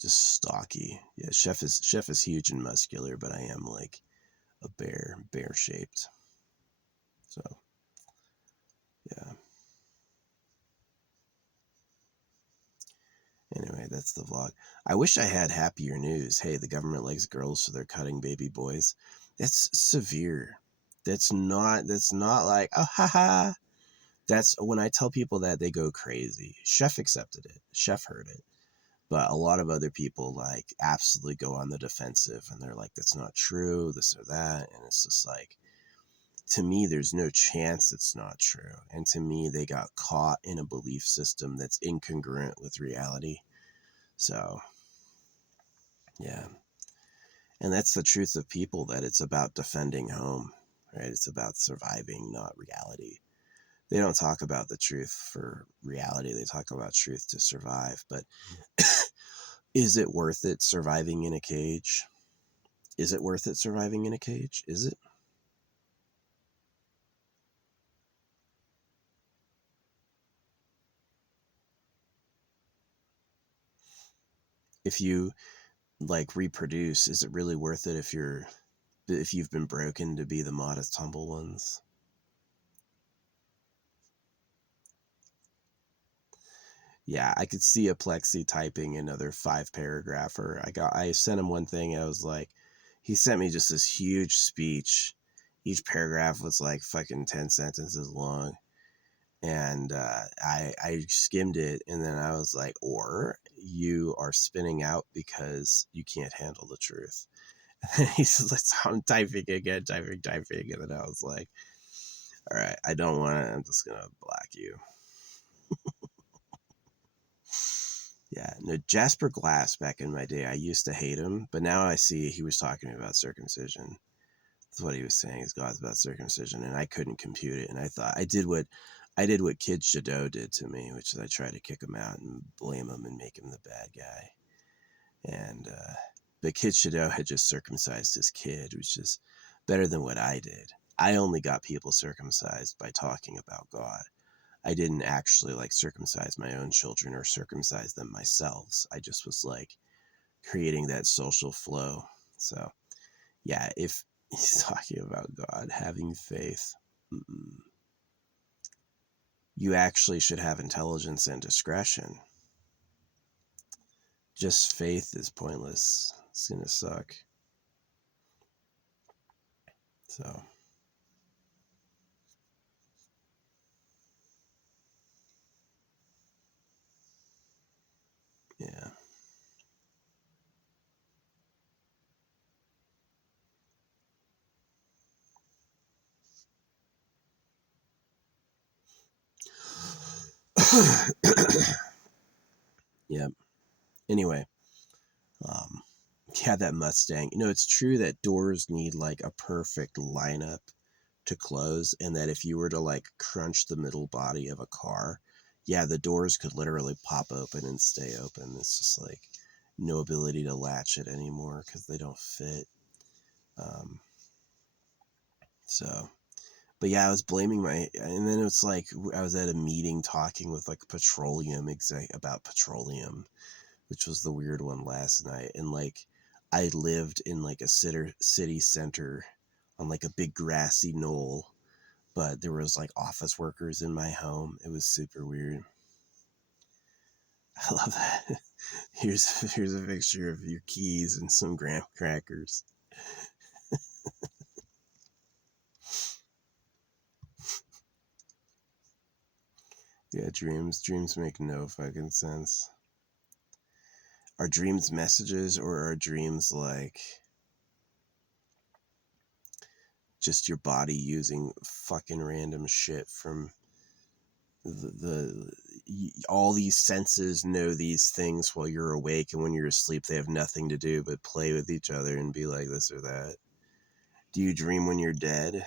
just stocky. Yeah, Chef is huge and muscular, but I am like a bear shaped. So yeah. Anyway, that's the vlog. I wish I had happier news. Hey, the government likes girls, so they're cutting baby boys. That's severe. That's not like, oh haha. That's when I tell people that, they go crazy. Chef accepted it. Chef heard it. But a lot of other people like absolutely go on the defensive, and they're like, that's not true, this or that. And it's just like, to me, there's no chance it's not true. And to me, they got caught in a belief system that's incongruent with reality. So yeah. And that's the truth of people, that it's about defending home, right? It's about surviving, not reality. They don't talk about the truth for reality. They talk about truth to survive. But is it worth it surviving in a cage? Is it worth it surviving in a cage? Is it? If you like reproduce, is it really worth it if you've been broken to be the modest, humble ones? Yeah, I could see a Plexi typing another 5 paragrapher. I sent him one thing, and I was like, he sent me just this huge speech. Each paragraph was like fucking 10 sentences long. And I skimmed it, and then I was like, or you are spinning out because you can't handle the truth. And he's like, I'm typing again, typing. And then I was like, all right, I don't want it. I'm just going to block you. Yeah, no, Jasper Glass back in my day, I used to hate him, but now I see he was talking about circumcision. That's what he was saying, is God's about circumcision, and I couldn't compute it. And I thought I did what Kid Shadow did to me, which is I tried to kick him out and blame him and make him the bad guy. And but Kid Shadow had just circumcised his kid, which is better than what I did. I only got people circumcised by talking about God. I didn't actually like circumcise my own children or circumcise them myself. I just was like creating that social flow. So yeah, if he's talking about God, having faith, you actually should have intelligence and discretion. Just faith is pointless. It's gonna suck. So yeah. Yep. Anyway, yeah, that Mustang. It's true that doors need like a perfect lineup to close, and that if you were to like crunch the middle body of a car, yeah, the doors could literally pop open and stay open. It's just like no ability to latch it anymore because they don't fit. Um, so, but yeah, I was blaming and then it's like I was at a meeting talking with like petroleum exec about petroleum, which was the weird one last night. And like, I lived in like a city center on like a big grassy knoll, but there was like office workers in my home. It was super weird. I love that. Here's a picture of your keys and some graham crackers. Yeah, dreams make no fucking sense. Are dreams messages, or are dreams like just your body using fucking random shit from all these senses know these things while you're awake, and when you're asleep they have nothing to do but play with each other and be like this or that? Do you dream when you're dead?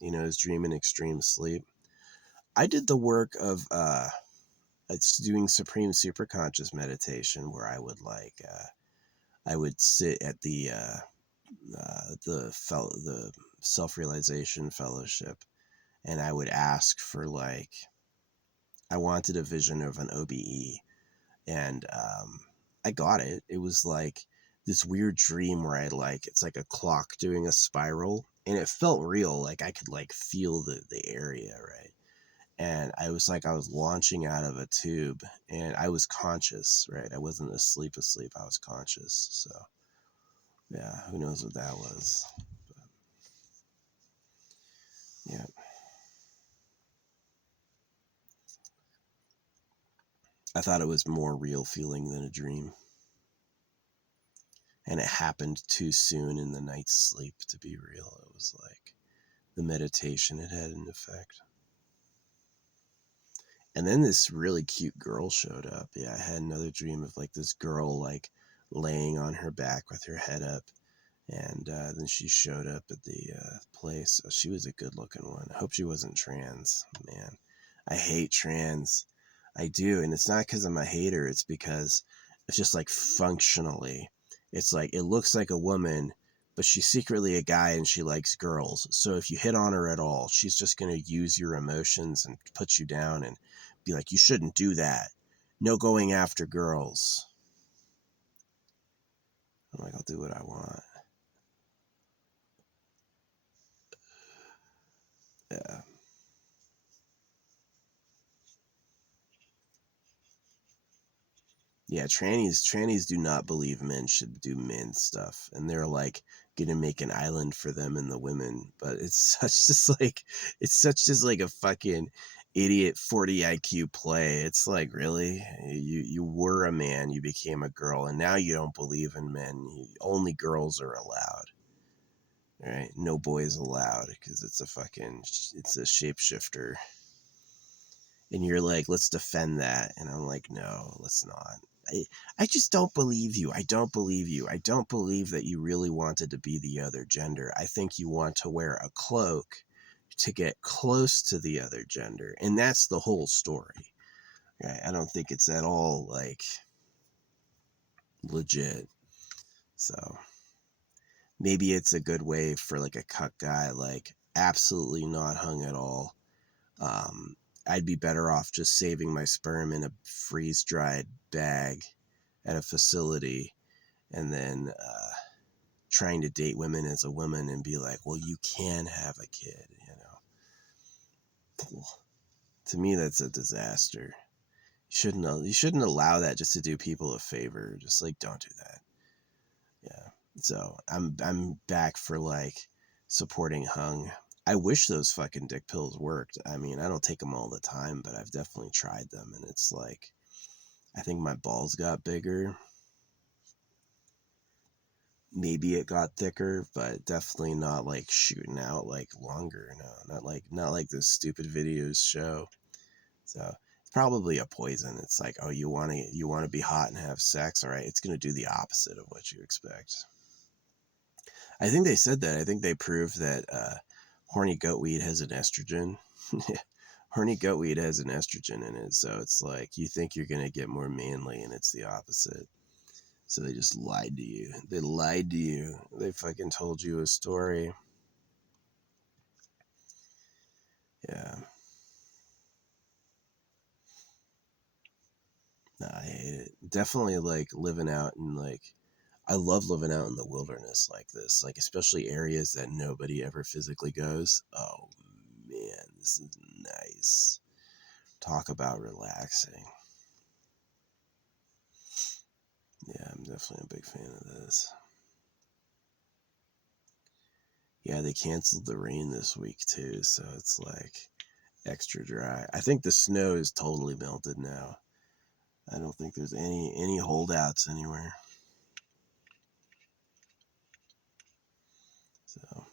Is dreaming extreme sleep? I did the work of it's doing supreme superconscious meditation, where I would sit at the self-realization fellowship, and I would ask for like, I wanted a vision of an OBE, and I got it. It was like this weird dream where it's like a clock doing a spiral, and it felt real. Like I could like feel the area, right? And I was like, I was launching out of a tube, and I was conscious, right? I wasn't asleep. I was conscious. So yeah, who knows what that was? But, yeah, I thought it was more real feeling than a dream, and it happened too soon in the night's sleep to be real. It was like the meditation had an effect. And then this really cute girl showed up. Yeah, I had another dream of like this girl like laying on her back with her head up, and then she showed up at the place. Oh, she was a good looking one. I hope she wasn't trans. Man, I hate trans. I do, and it's not because I'm a hater. It's because it's just like functionally, it's like it looks like a woman, but she's secretly a guy and she likes girls. So if you hit on her at all, she's just gonna use your emotions and put you down and be like, you shouldn't do that. No going after girls. I'm like, I'll do what I want. Yeah. Yeah, trannies do not believe men should do men stuff, and they're like gonna make an island for them and the women. But it's such just like a fucking idiot 40 IQ play. It's like, really, you were a man, you became a girl, and now you don't believe in men. Only girls are allowed, right? No boys allowed because it's a shapeshifter. And you're like, let's defend that. And I'm like, no, let's not. I just don't believe you. I don't believe you. I don't believe that you really wanted to be the other gender. I think you want to wear a cloak to get close to the other gender. And that's the whole story. Right? I don't think it's at all like legit. So maybe it's a good way for like a cuck guy, like absolutely not hung at all. Um, I'd be better off just saving my sperm in a freeze dried bag at a facility, and then trying to date women as a woman and be like, well, you can have a kid, To me, that's a disaster. You shouldn't allow that just to do people a favor. Just like, don't do that. Yeah. So I'm back for like supporting Hung. I wish those fucking dick pills worked. I mean, I don't take them all the time, but I've definitely tried them, and it's like, I think my balls got bigger. Maybe it got thicker, but definitely not like shooting out like longer. No, not like the stupid videos show. So probably a poison. It's like, oh, you want to be hot and have sex, all right? It's going to do the opposite of what you expect. I think they said that. I think they proved that horny goatweed has an estrogen. Horny goatweed has an estrogen in it, so it's like you think you're going to get more manly, and it's the opposite. So they just lied to you. They lied to you. They fucking told you a story. Yeah. No, I hate it. Definitely like living out in like, I love living out in the wilderness like this, like especially areas that nobody ever physically goes. Oh man, this is nice. Talk about relaxing. Yeah, I'm definitely a big fan of this. Yeah, they canceled the rain this week too, so it's like extra dry. I think the snow is totally melted now. I don't think there's any holdouts anywhere. So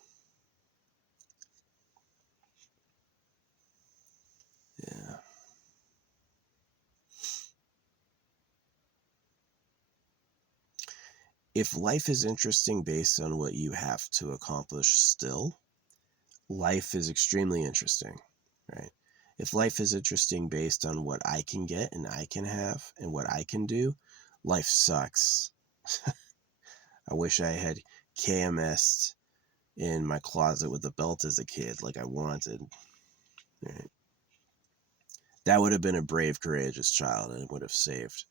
yeah. If life is interesting based on what you have to accomplish still, life is extremely interesting, right? If life is interesting based on what I can get and I can have and what I can do, life sucks. I wish I had KMS in my closet with a belt as a kid like I wanted. Right? That would have been a brave, courageous child, and it would have saved,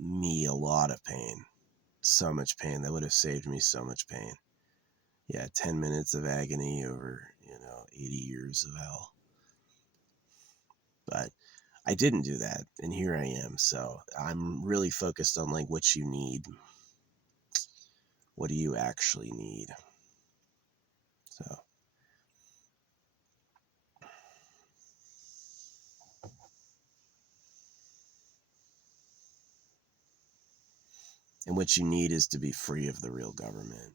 me a lot of pain. So much pain. That would have saved me so much pain. Yeah, 10 minutes of agony over, 80 years of hell. But I didn't do that, and here I am. So I'm really focused on like what you need. What do you actually need? So and what you need is to be free of the real government.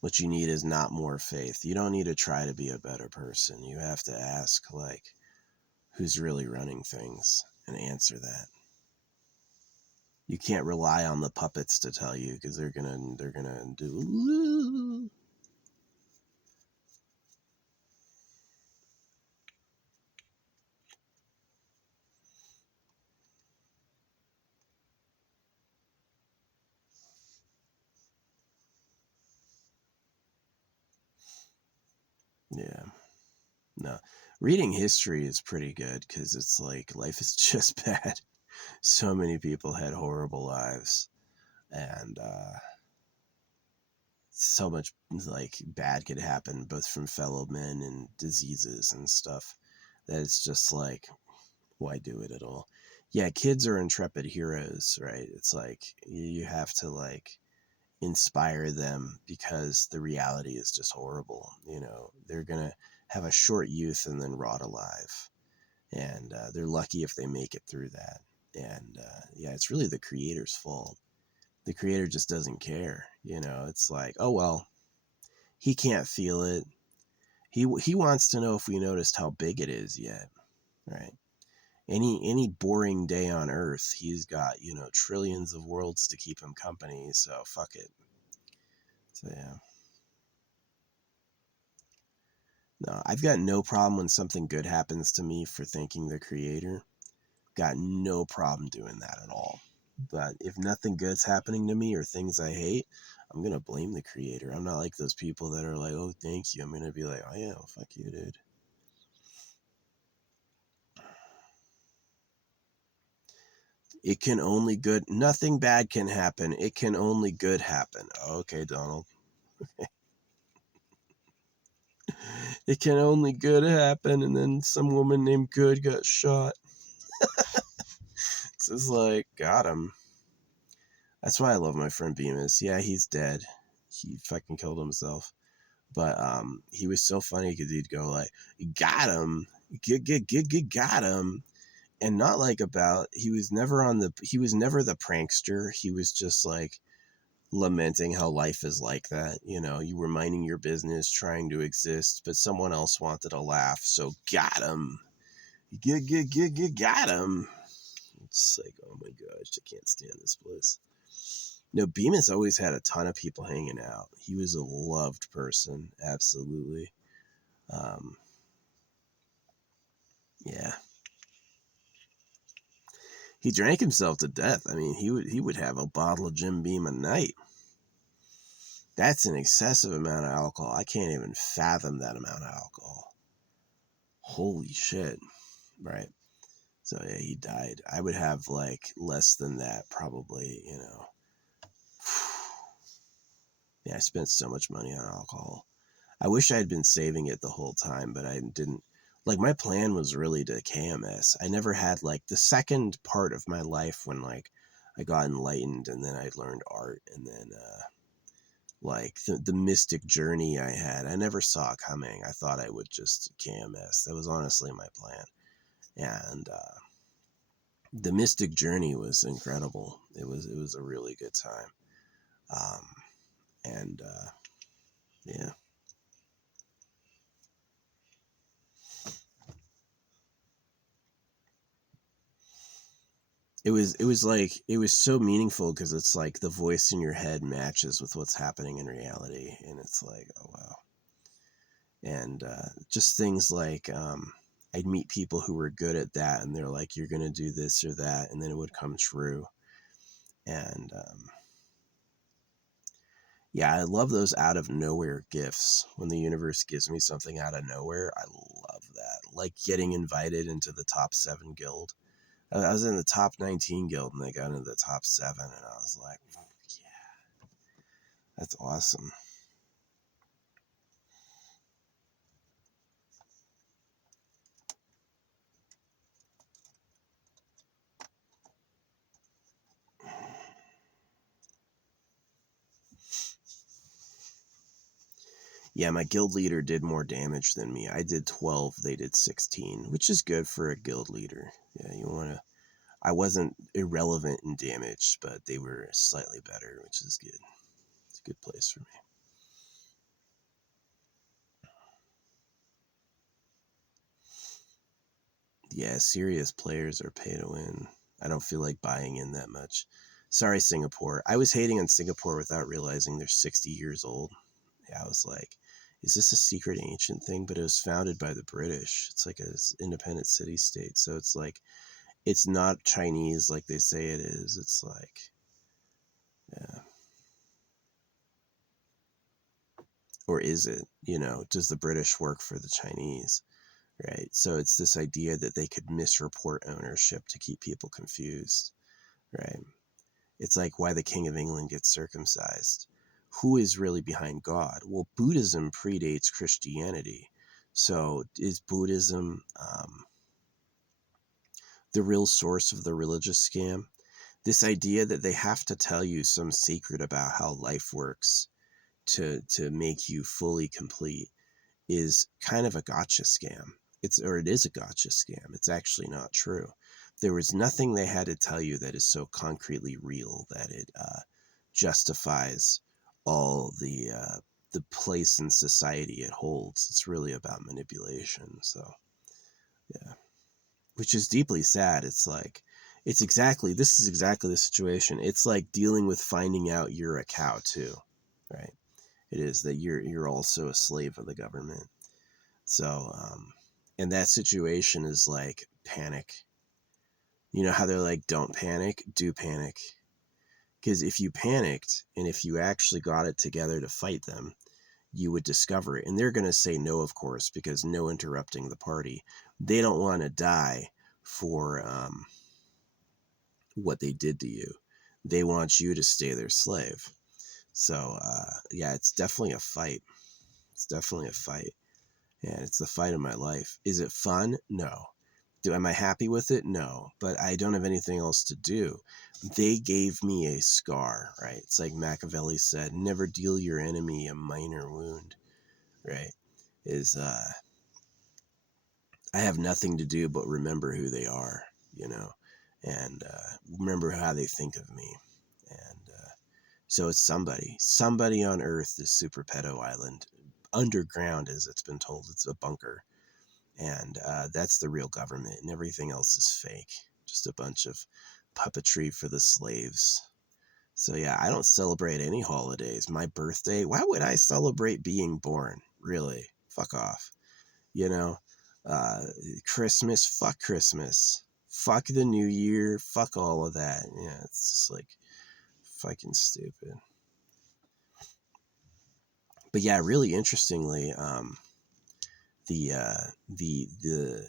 What you need is not more faith. You don't need to try to be a better person. You have to ask, like, who's really running things and answer that. You can't rely on the puppets to tell you because they're gonna do. Yeah. No. Reading history is pretty good because it's like life is just bad. So many people had horrible lives, and so much like bad could happen both from fellow men and diseases and stuff that it's just like, why do it at all? Yeah, kids are intrepid heroes, right? It's like you have to like inspire them because the reality is just horrible. They're gonna have a short youth and then rot alive, and they're lucky if they make it through that. And yeah, it's really the creator's fault. The creator just doesn't care. It's like, oh well, he can't feel it. He wants to know if we noticed how big it is yet, right? Any boring day on Earth, he's got trillions of worlds to keep him company. So fuck it. So yeah. No, I've got no problem when something good happens to me for thanking the creator. Got no problem doing that at all. But if nothing good's happening to me or things I hate, I'm going to blame the creator. I'm not like those people that are like, oh, thank you. I'm going to be like, oh, yeah, well, fuck you, dude. It can only good, nothing bad can happen. It can only good happen. Okay, Donald. It can only good happen. And then some woman named Good got shot. It's just like, got him. That's why I love my friend Bemis. Yeah, he's dead. He fucking killed himself. But he was so funny because he'd go like, got him. Got him. And not like about, he was never the prankster. He was just like lamenting how life is like that. You know, you were minding your business, trying to exist, but someone else wanted a laugh, so got him. Got him. It's like, oh my gosh, I can't stand this place. No, Bemis always had a ton of people hanging out. He was a loved person, absolutely. Um, yeah. He drank himself to death. I mean, he would have a bottle of Jim Beam a night. That's an excessive amount of alcohol. I can't even fathom that amount of alcohol. Holy shit. Right. So yeah, he died. I would have like less than that probably, you know. Yeah, I spent so much money on alcohol. I wish I had been saving it the whole time, but I didn't. Like, my plan was really to KMS. I never had like the second part of my life when like I got enlightened and then I learned art and then like the mystic journey I had. I never saw it coming. I thought I would just KMS. That was honestly my plan. And the mystic journey was incredible. It was a really good time. Um, and yeah. It was so meaningful because it's like the voice in your head matches with what's happening in reality, and it's like, oh wow. And just things like I'd meet people who were good at that, and they're like, you're gonna do this or that, and then it would come true. And yeah, I love those out of nowhere gifts when the universe gives me something out of nowhere. I love that, like getting invited into the top 7 guild. I was in the top 19 guild and they got into the top 7, and I was like, yeah, that's awesome. Yeah, my guild leader did more damage than me. I did 12, they did 16, which is good for a guild leader. Yeah, you want to. I wasn't irrelevant in damage, but they were slightly better, which is good. It's a good place for me. Yeah, serious players are pay to win. I don't feel like buying in that much. Sorry, Singapore. I was hating on Singapore without realizing they're 60 years old. Yeah, I was like, is this a secret ancient thing? But it was founded by the British. It's like an independent city state. So it's like, it's not Chinese like they say it is. It's like, yeah. Or is it? You know, does the British work for the Chinese? Right. So it's this idea that they could misreport ownership to keep people confused. Right. It's like why the King of England gets circumcised. Who is really behind God? Well, Buddhism predates Christianity. So is Buddhism the real source of the religious scam? This idea that they have to tell you some secret about how life works to make you fully complete is kind of a gotcha scam. It is a gotcha scam. It's actually not true. There was nothing they had to tell you that is so concretely real that it justifies all the place in society it holds. It's really about manipulation. So yeah, which is deeply sad. It's like this is exactly the situation. It's like dealing with finding out you're a cow too, right? It is that you're also a slave of the government. So, and that situation is like panic. You know how they're like, don't panic, do panic. Because if you panicked and if you actually got it together to fight them, you would discover it. And they're going to say no, of course, because no interrupting the party. They don't want to die for what they did to you. They want you to stay their slave. So, yeah, it's definitely a fight. It's definitely a fight. And it's the fight of my life. Is it fun? No. Am I happy with it? No. But I don't have anything else to do. They gave me a scar, right? It's like Machiavelli said, never deal your enemy a minor wound, right? Is I have nothing to do but remember who they are, you know, and remember how they think of me. And So it's somebody on Earth is Super Pedo Island. Underground, as it's been told, it's a bunker. And that's the real government, and everything else is fake. Just a bunch of puppetry for the slaves. So yeah, I don't celebrate any holidays. My birthday, why would I celebrate being born? Really? Fuck off. You know, uh, Christmas, fuck Christmas. Fuck the New Year, fuck all of that. Yeah, it's just like fucking stupid. But yeah, really interestingly, the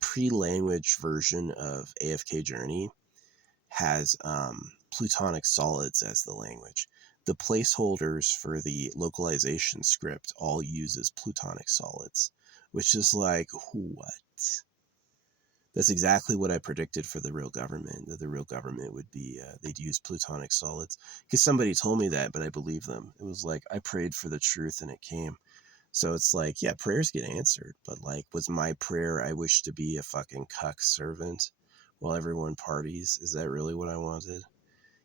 pre-language version of AFK Journey has plutonic solids as the language. The placeholders for the localization script all uses plutonic solids, which is like, what? That's exactly what I predicted for the real government, that the real government would be, they'd use plutonic solids. Because somebody told me that, but I believe them. It was like, I prayed for the truth and it came. So it's like, yeah, prayers get answered, but like, was my prayer, I wish to be a fucking cuck servant while everyone parties? Is that really what I wanted?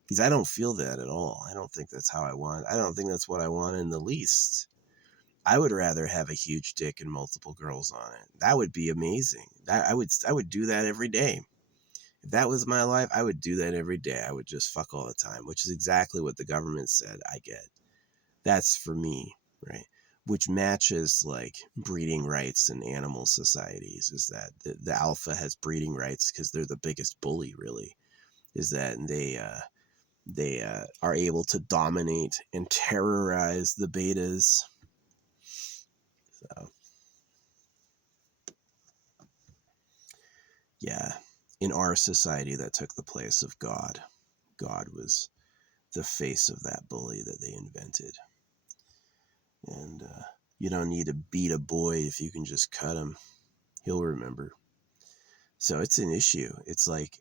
Because I don't feel that at all. I don't think that's how I want. I don't think that's what I want in the least. I would rather have a huge dick and multiple girls on it. That would be amazing. That I would do that every day. If that was my life, I would do that every day. I would just fuck all the time, which is exactly what the government said I get. That's for me, right? Which matches like breeding rights in animal societies, is that the alpha has breeding rights because they're the biggest bully, really, is that they are able to dominate and terrorize the betas. So yeah, in our society that took the place of God. God was the face of that bully that they invented. And you don't need to beat a boy if you can just cut him. He'll remember. So it's an issue. It's like,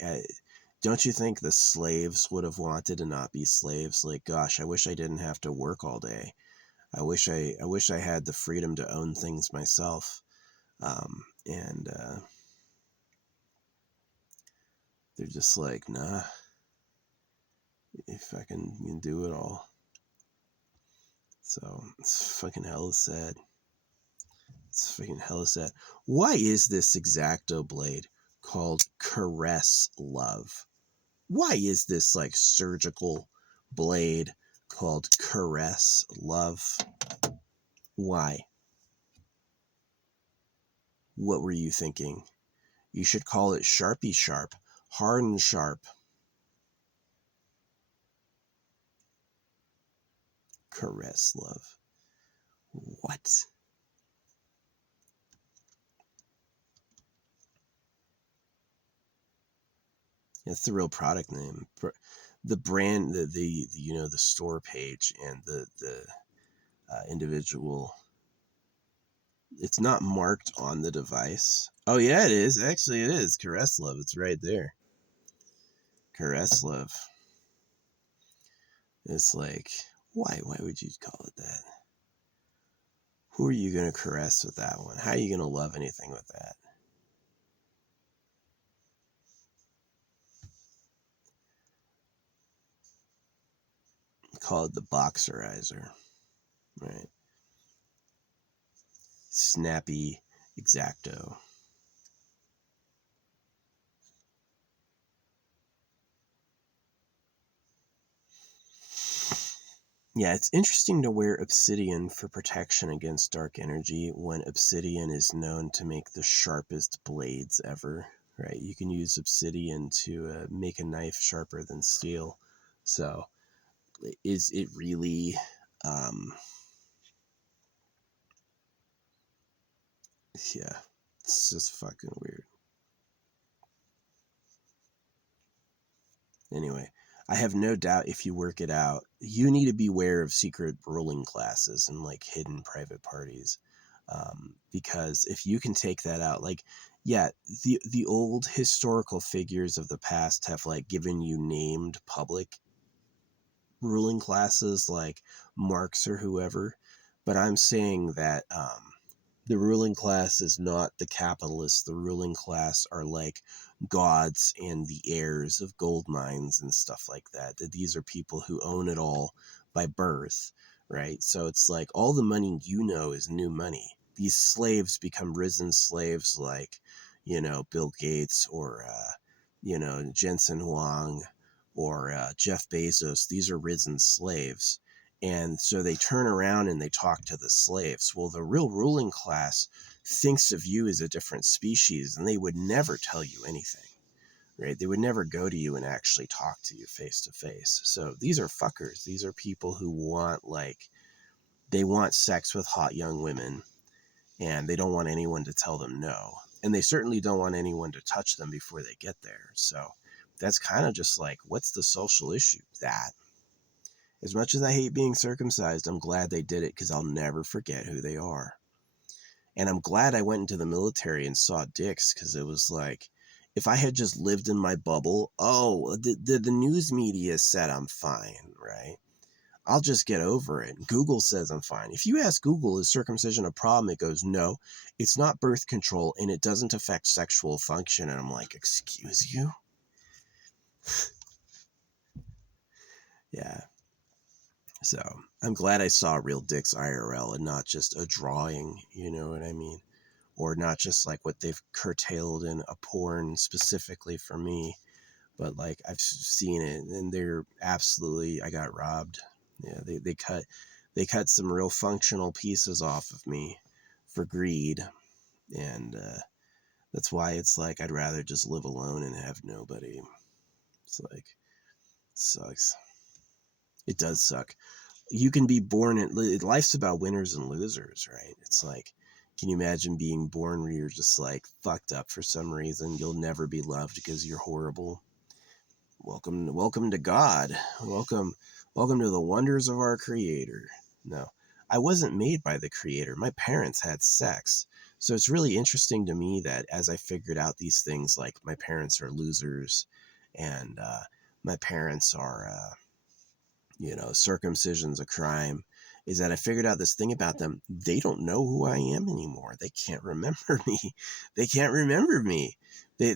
don't you think the slaves would have wanted to not be slaves? Like, gosh, I wish I didn't have to work all day. I wish I had the freedom to own things myself. And they're just like, nah, if I can do it all. So it's fucking hella sad. It's fucking hella sad. Why is this X-Acto blade called Caress Love? Why is this like surgical blade called Caress Love? Why? What were you thinking? You should call it Sharpie Sharp, hard and sharp. Caress Love. What? That's the real product name. The brand, the you know, the store page and the individual. It's not marked on the device. Oh yeah, it is. Actually, it is. Caress Love. It's right there. Caress Love. It's like, why? Why would you call it that? Who are you gonna caress with that one? How are you gonna love anything with that? Call it the Boxerizer, right? Snappy X-Acto. Yeah, it's interesting to wear obsidian for protection against dark energy when obsidian is known to make the sharpest blades ever, right? You can use obsidian to make a knife sharper than steel. So, is it really, yeah, it's just fucking weird. Anyway, I have no doubt if you work it out, you need to beware of secret ruling classes and like hidden private parties. Because if you can take that out, like, yeah, the old historical figures of the past have like given you named public ruling classes like Marx or whoever, but I'm saying that The ruling class is not the capitalists. The ruling class are like gods and the heirs of gold mines and stuff like that. That these are people who own it all by birth, right? So it's like all the money is new money. These slaves become risen slaves like, Bill Gates or, Jensen Huang or Jeff Bezos. These are risen slaves. And so they turn around and they talk to the slaves. Well, the real ruling class thinks of you as a different species, and they would never tell you anything, right? They would never go to you and actually talk to you face to face. So these are fuckers. These are people who they want sex with hot young women, and they don't want anyone to tell them no. And they certainly don't want anyone to touch them before they get there. So that's kind of just like, what's the social issue? That. As much as I hate being circumcised, I'm glad they did it because I'll never forget who they are. And I'm glad I went into the military and saw dicks because it was like, if I had just lived in my bubble, the news media said I'm fine, right? I'll just get over it. Google says I'm fine. If you ask Google, is circumcision a problem? It goes, no, it's not birth control and it doesn't affect sexual function. And I'm like, excuse you? Yeah. So I'm glad I saw real dicks IRL and not just a drawing, you know what I mean? Or not just like what they've curtailed in a porn specifically for me, but like I've seen it and they're absolutely, I got robbed. Yeah, they cut some real functional pieces off of me for greed. And that's why it's like I'd rather just live alone and have nobody. It's like, it sucks. It does suck. You can be born in life's about winners and losers, right? It's like, can you imagine being born where you're just like fucked up for some reason? You'll never be loved because you're horrible. Welcome to God. Welcome to the wonders of our Creator. No, I wasn't made by the Creator. My parents had sex. So it's really interesting to me that as I figured out these things, like my parents are losers and my parents are circumcision's a crime, is that I figured out this thing about them. They don't know who I am anymore. They can't remember me. They can't remember me. They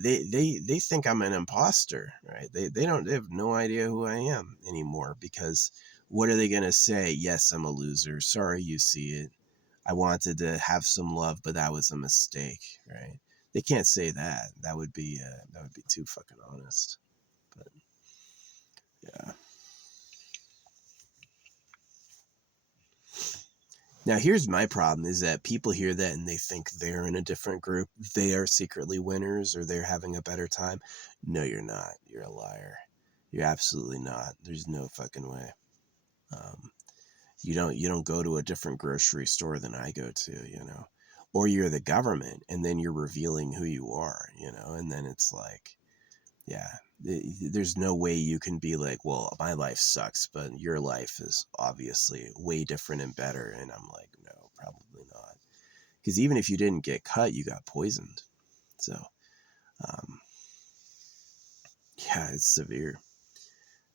think I'm an imposter, right? They have no idea who I am anymore because what are they going to say? Yes, I'm a loser. Sorry, you see it. I wanted to have some love, but that was a mistake, right? They can't say that. That would be too fucking honest. But yeah. Now, here's my problem is that people hear that and they think they're in a different group. They are secretly winners or they're having a better time. No, you're not. You're a liar. You're absolutely not. There's no fucking way. Um, you don't go to a different grocery store than I go to. Or you're the government and then you're revealing who you are, and then it's like, yeah, there's no way you can be like, well, my life sucks, but your life is obviously way different and better. And I'm like, no, probably not. Because even if you didn't get cut, you got poisoned. So, um, yeah, it's severe.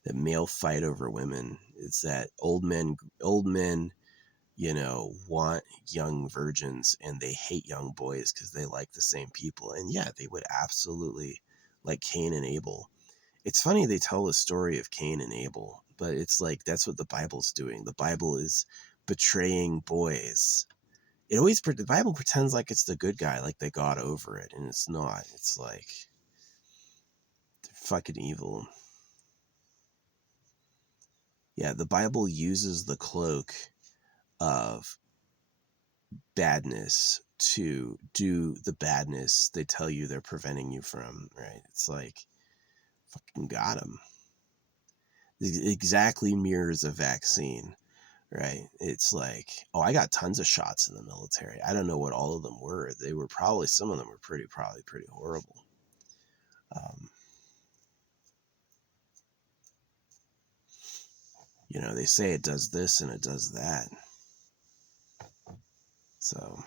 The male fight over women. It's that old men, want young virgins and they hate young boys because they like the same people. And yeah, they would absolutely like Cain and Abel. It's funny they tell the story of Cain and Abel, but it's like that's what the Bible's doing. The Bible is betraying boys. The Bible pretends like it's the good guy, like they got over it, and it's not. It's like they're fucking evil. Yeah, the Bible uses the cloak of badness to do the badness they tell you they're preventing you from, right? It's like fucking got them. It exactly mirrors a vaccine. Right. It's like, oh, I got tons of shots in the military. I don't know what all of them were. They were probably, some of them were probably pretty horrible. They say it does this and it does that. So,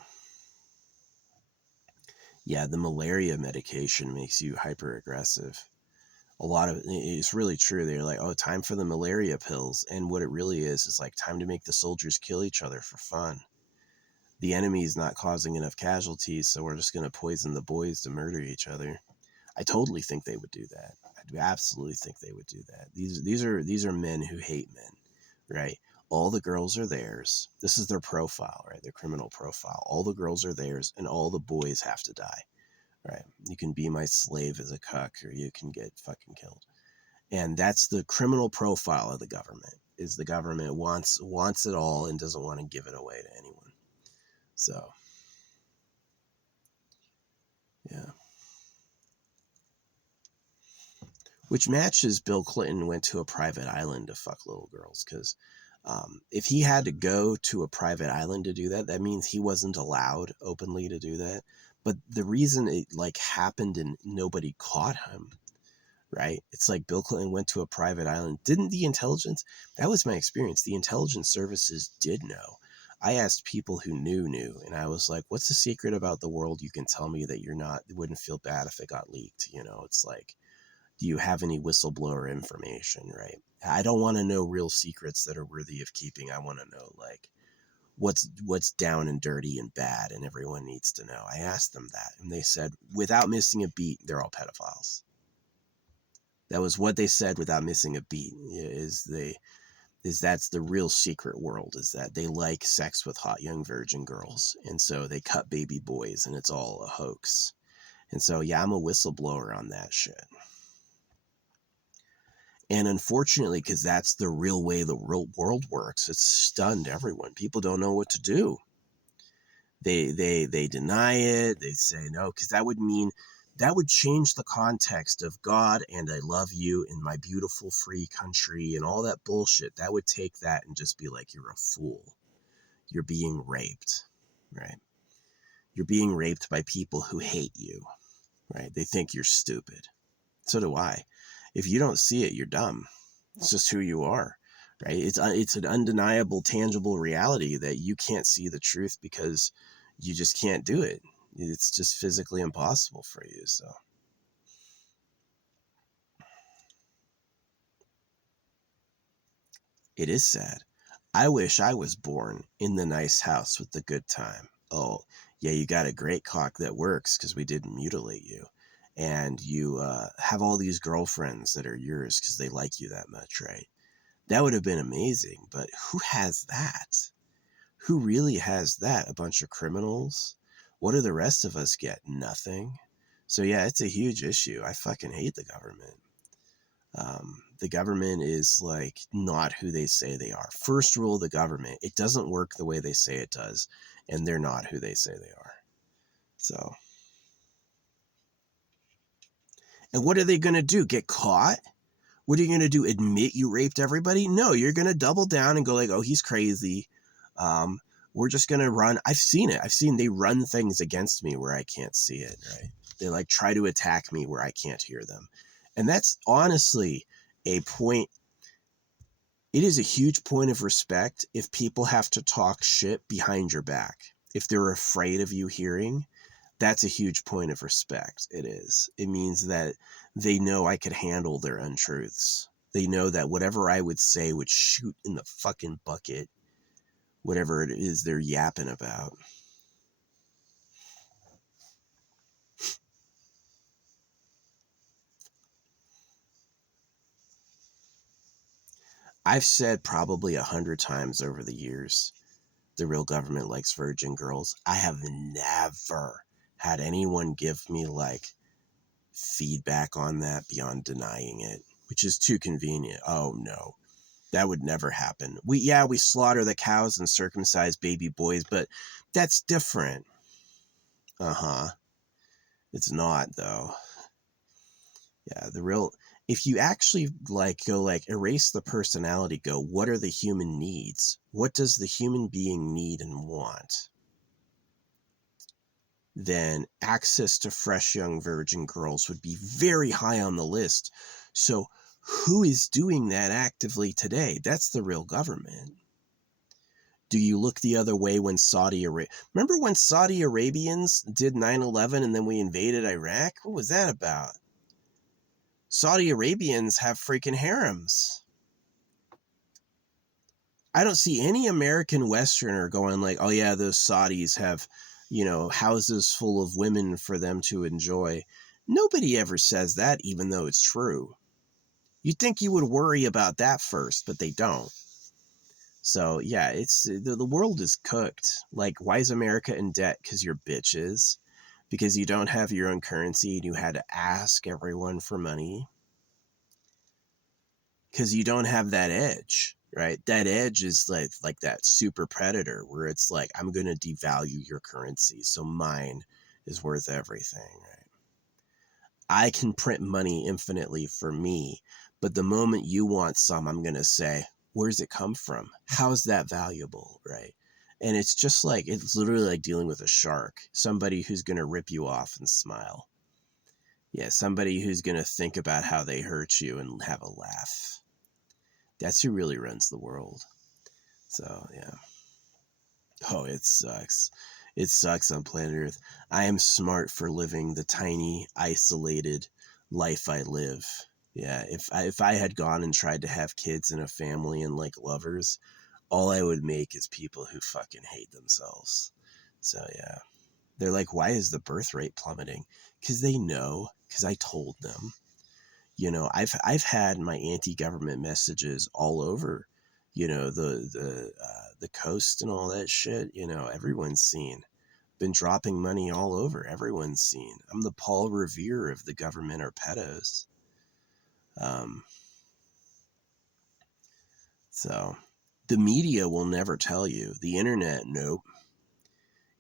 yeah, the malaria medication makes you hyper aggressive. A lot of it's really true. They're like, oh, time for the malaria pills. And what it really is like time to make the soldiers kill each other for fun. the enemy is not causing enough casualties, so we're just going to poison the boys to murder each other. I totally think they would do that. I do absolutely think they would do that. These are men who hate men, right? All the girls are theirs. This is their profile, right? Their criminal profile. All the girls are theirs, and all the boys have to die, right? You can be my slave as a cuck, or you can get fucking killed. And that's the criminal profile of the government. Is the government wants it all and doesn't want to give it away to anyone. So, yeah. Which matches Bill Clinton went to a private island to fuck little girls, because if he had to go to a private island to do that, that means he wasn't allowed openly to do that. But the reason it like happened and nobody caught him, right? It's like Bill Clinton went to a private island. Didn't the intelligence? That was my experience. The intelligence services did know. I asked people who knew, and I was like, "What's the secret about the world? You can tell me that you're not. Wouldn't feel bad if it got leaked." You know, it's like, do you have any whistleblower information, right? I don't want to know real secrets that are worthy of keeping. I want to know like what's down and dirty and bad, and everyone needs to know. I asked them that, and they said, without missing a beat, they're all pedophiles. That was what they said without missing a beat. That's the real secret world, is that they like sex with hot young virgin girls, and so they cut baby boys, and it's all a hoax. And so yeah, I'm a whistleblower on that shit. And unfortunately, because that's the real way the real world works, it's stunned everyone. People don't know what to do. They deny it. They say no, because that would change the context of God and I love you in my beautiful free country and all that bullshit. That would take that and just be like, you're a fool. You're being raped, right? You're being raped by people who hate you, right? They think you're stupid. So do I. If you don't see it, you're dumb. It's just who you are, right? It's an undeniable, tangible reality that you can't see the truth because you just can't do it. It's just physically impossible for you. So it is sad. I wish I was born in the nice house with the good time. Oh, yeah, you got a great cock that works because we didn't mutilate you. And you have all these girlfriends that are yours because they like you that much, right? That would have been amazing. But who has that? Who really has that? A bunch of criminals? What do the rest of us get? Nothing. So yeah, it's a huge issue. I fucking hate the government. The government is like not who they say they are. First rule of the government, it doesn't work the way they say it does, and they're not who they say they are. So, and what are they going to do? Get caught? What are you going to do? Admit you raped everybody? No, you're going to double down and go like, oh, he's crazy. We're just going to run. I've seen it. They run things against me where I can't see it, right? They like try to attack me where I can't hear them. And that's honestly a point. It is a huge point of respect if people have to talk shit behind your back. If they're afraid of you hearing, that's a huge point of respect. It is. It means that they know I could handle their untruths. They know that whatever I would say would shoot in the fucking bucket, whatever it is they're yapping about. I've said probably 100 times over the years, the real government likes virgin girls. I have never had anyone give me like feedback on that beyond denying it, which is too convenient. Oh no, that would never happen. We slaughter the cows and circumcise baby boys, but that's different. It's not though. Yeah, if you actually like go like erase the personality, go, what are the human needs? What does the human being need and want? Then access to fresh young virgin girls would be very high on the list. So who is doing that actively today? That's the real government. Do you look the other way when Saudi Arabia... Remember when Saudi Arabians did 9/11 and then we invaded Iraq? What was that about? Saudi Arabians have freaking harems. I don't see any American Westerner going like, oh yeah, those Saudis have, houses full of women for them to enjoy. Nobody ever says that, even though it's true. You'd think you would worry about that first, but they don't. So yeah, it's the world is cooked. Like, why is America in debt? Because you're bitches. Because you don't have your own currency and you had to ask everyone for money. Because you don't have that edge, right? That edge is like that super predator where it's like, I'm going to devalue your currency, so mine is worth everything, right? I can print money infinitely for me, but the moment you want some, I'm going to say, where's it come from? How's that valuable, right? And it's just like, it's literally like dealing with a shark, somebody who's going to rip you off and smile. Yeah, somebody who's going to think about how they hurt you and have a laugh. That's who really runs the world. So, yeah. Oh, it sucks. It sucks on planet Earth. I am smart for living the tiny, isolated life I live. Yeah, if I had gone and tried to have kids and a family and like lovers, all I would make is people who fucking hate themselves. So, yeah. They're like, why is the birth rate plummeting? Because they know, because I told them. I've had my anti-government messages all over, the coast and all that shit. Everyone's seen. Been dropping money all over. Everyone's seen. I'm the Paul Revere of the government or pedos. So the media will never tell you. The internet, nope.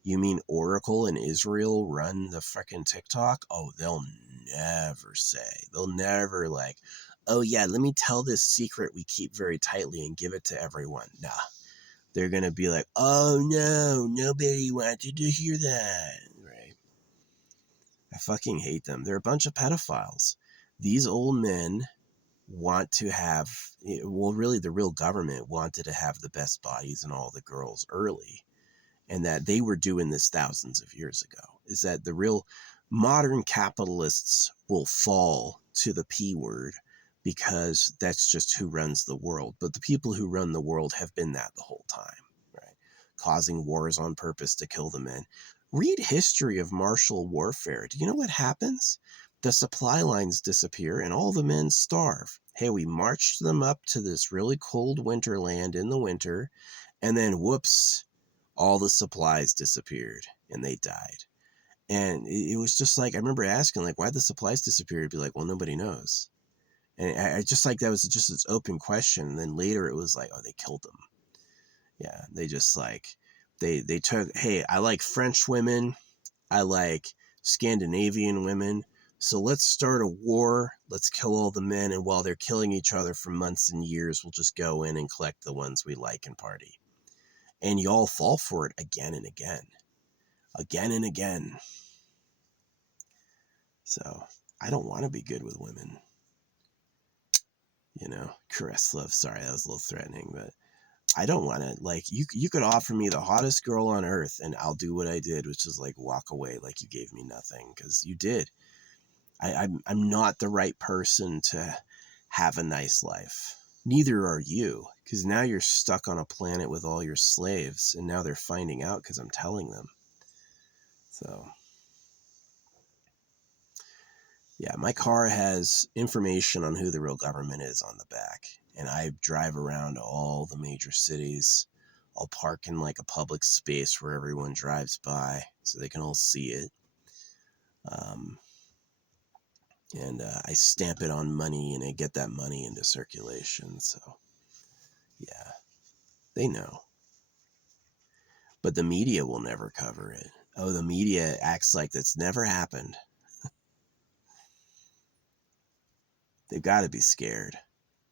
You mean Oracle and Israel run the fucking TikTok? Oh, they'll never say. They'll never like, oh yeah, let me tell this secret we keep very tightly and give it to everyone. Nah. They're going to be like, oh no, nobody wanted to hear that. Right? I fucking hate them. They're a bunch of pedophiles. These old men want to have, well, really the real government wanted to have the best bodies and all the girls early. And that they were doing this thousands of years ago, is that the real modern capitalists will fall to the P word because that's just who runs the world. But the people who run the world have been that the whole time, right? Causing wars on purpose to kill the men. Read history of martial warfare. Do you know what happens? The supply lines disappear and all the men starve. Hey, we marched them up to this really cold winter land in the winter, and then whoops, all the supplies disappeared and they died. And it was just like, I remember asking, like, why'd the supplies disappear? It'd be like, well, nobody knows. And I just like, that was just this open question. And then later it was like, oh, they killed them. Yeah, they just like, they took, hey, I like French women. I like Scandinavian women. So let's start a war. Let's kill all the men. And while they're killing each other for months and years, we'll just go in and collect the ones we like and party. And you all fall for it again and again. Again and again. So I don't want to be good with women. Caress love. Sorry, that was a little threatening, but I don't want to, like, you could offer me the hottest girl on earth and I'll do what I did, which is like walk away like you gave me nothing, because you did. I'm not the right person to have a nice life. Neither are you, because now you're stuck on a planet with all your slaves, and now they're finding out because I'm telling them. So yeah, my car has information on who the real government is on the back. And I drive around all the major cities. I'll park in like a public space where everyone drives by so they can all see it. And I stamp it on money and I get that money into circulation. So yeah, they know. But the media will never cover it. Oh, the media acts like that's never happened. They've got to be scared.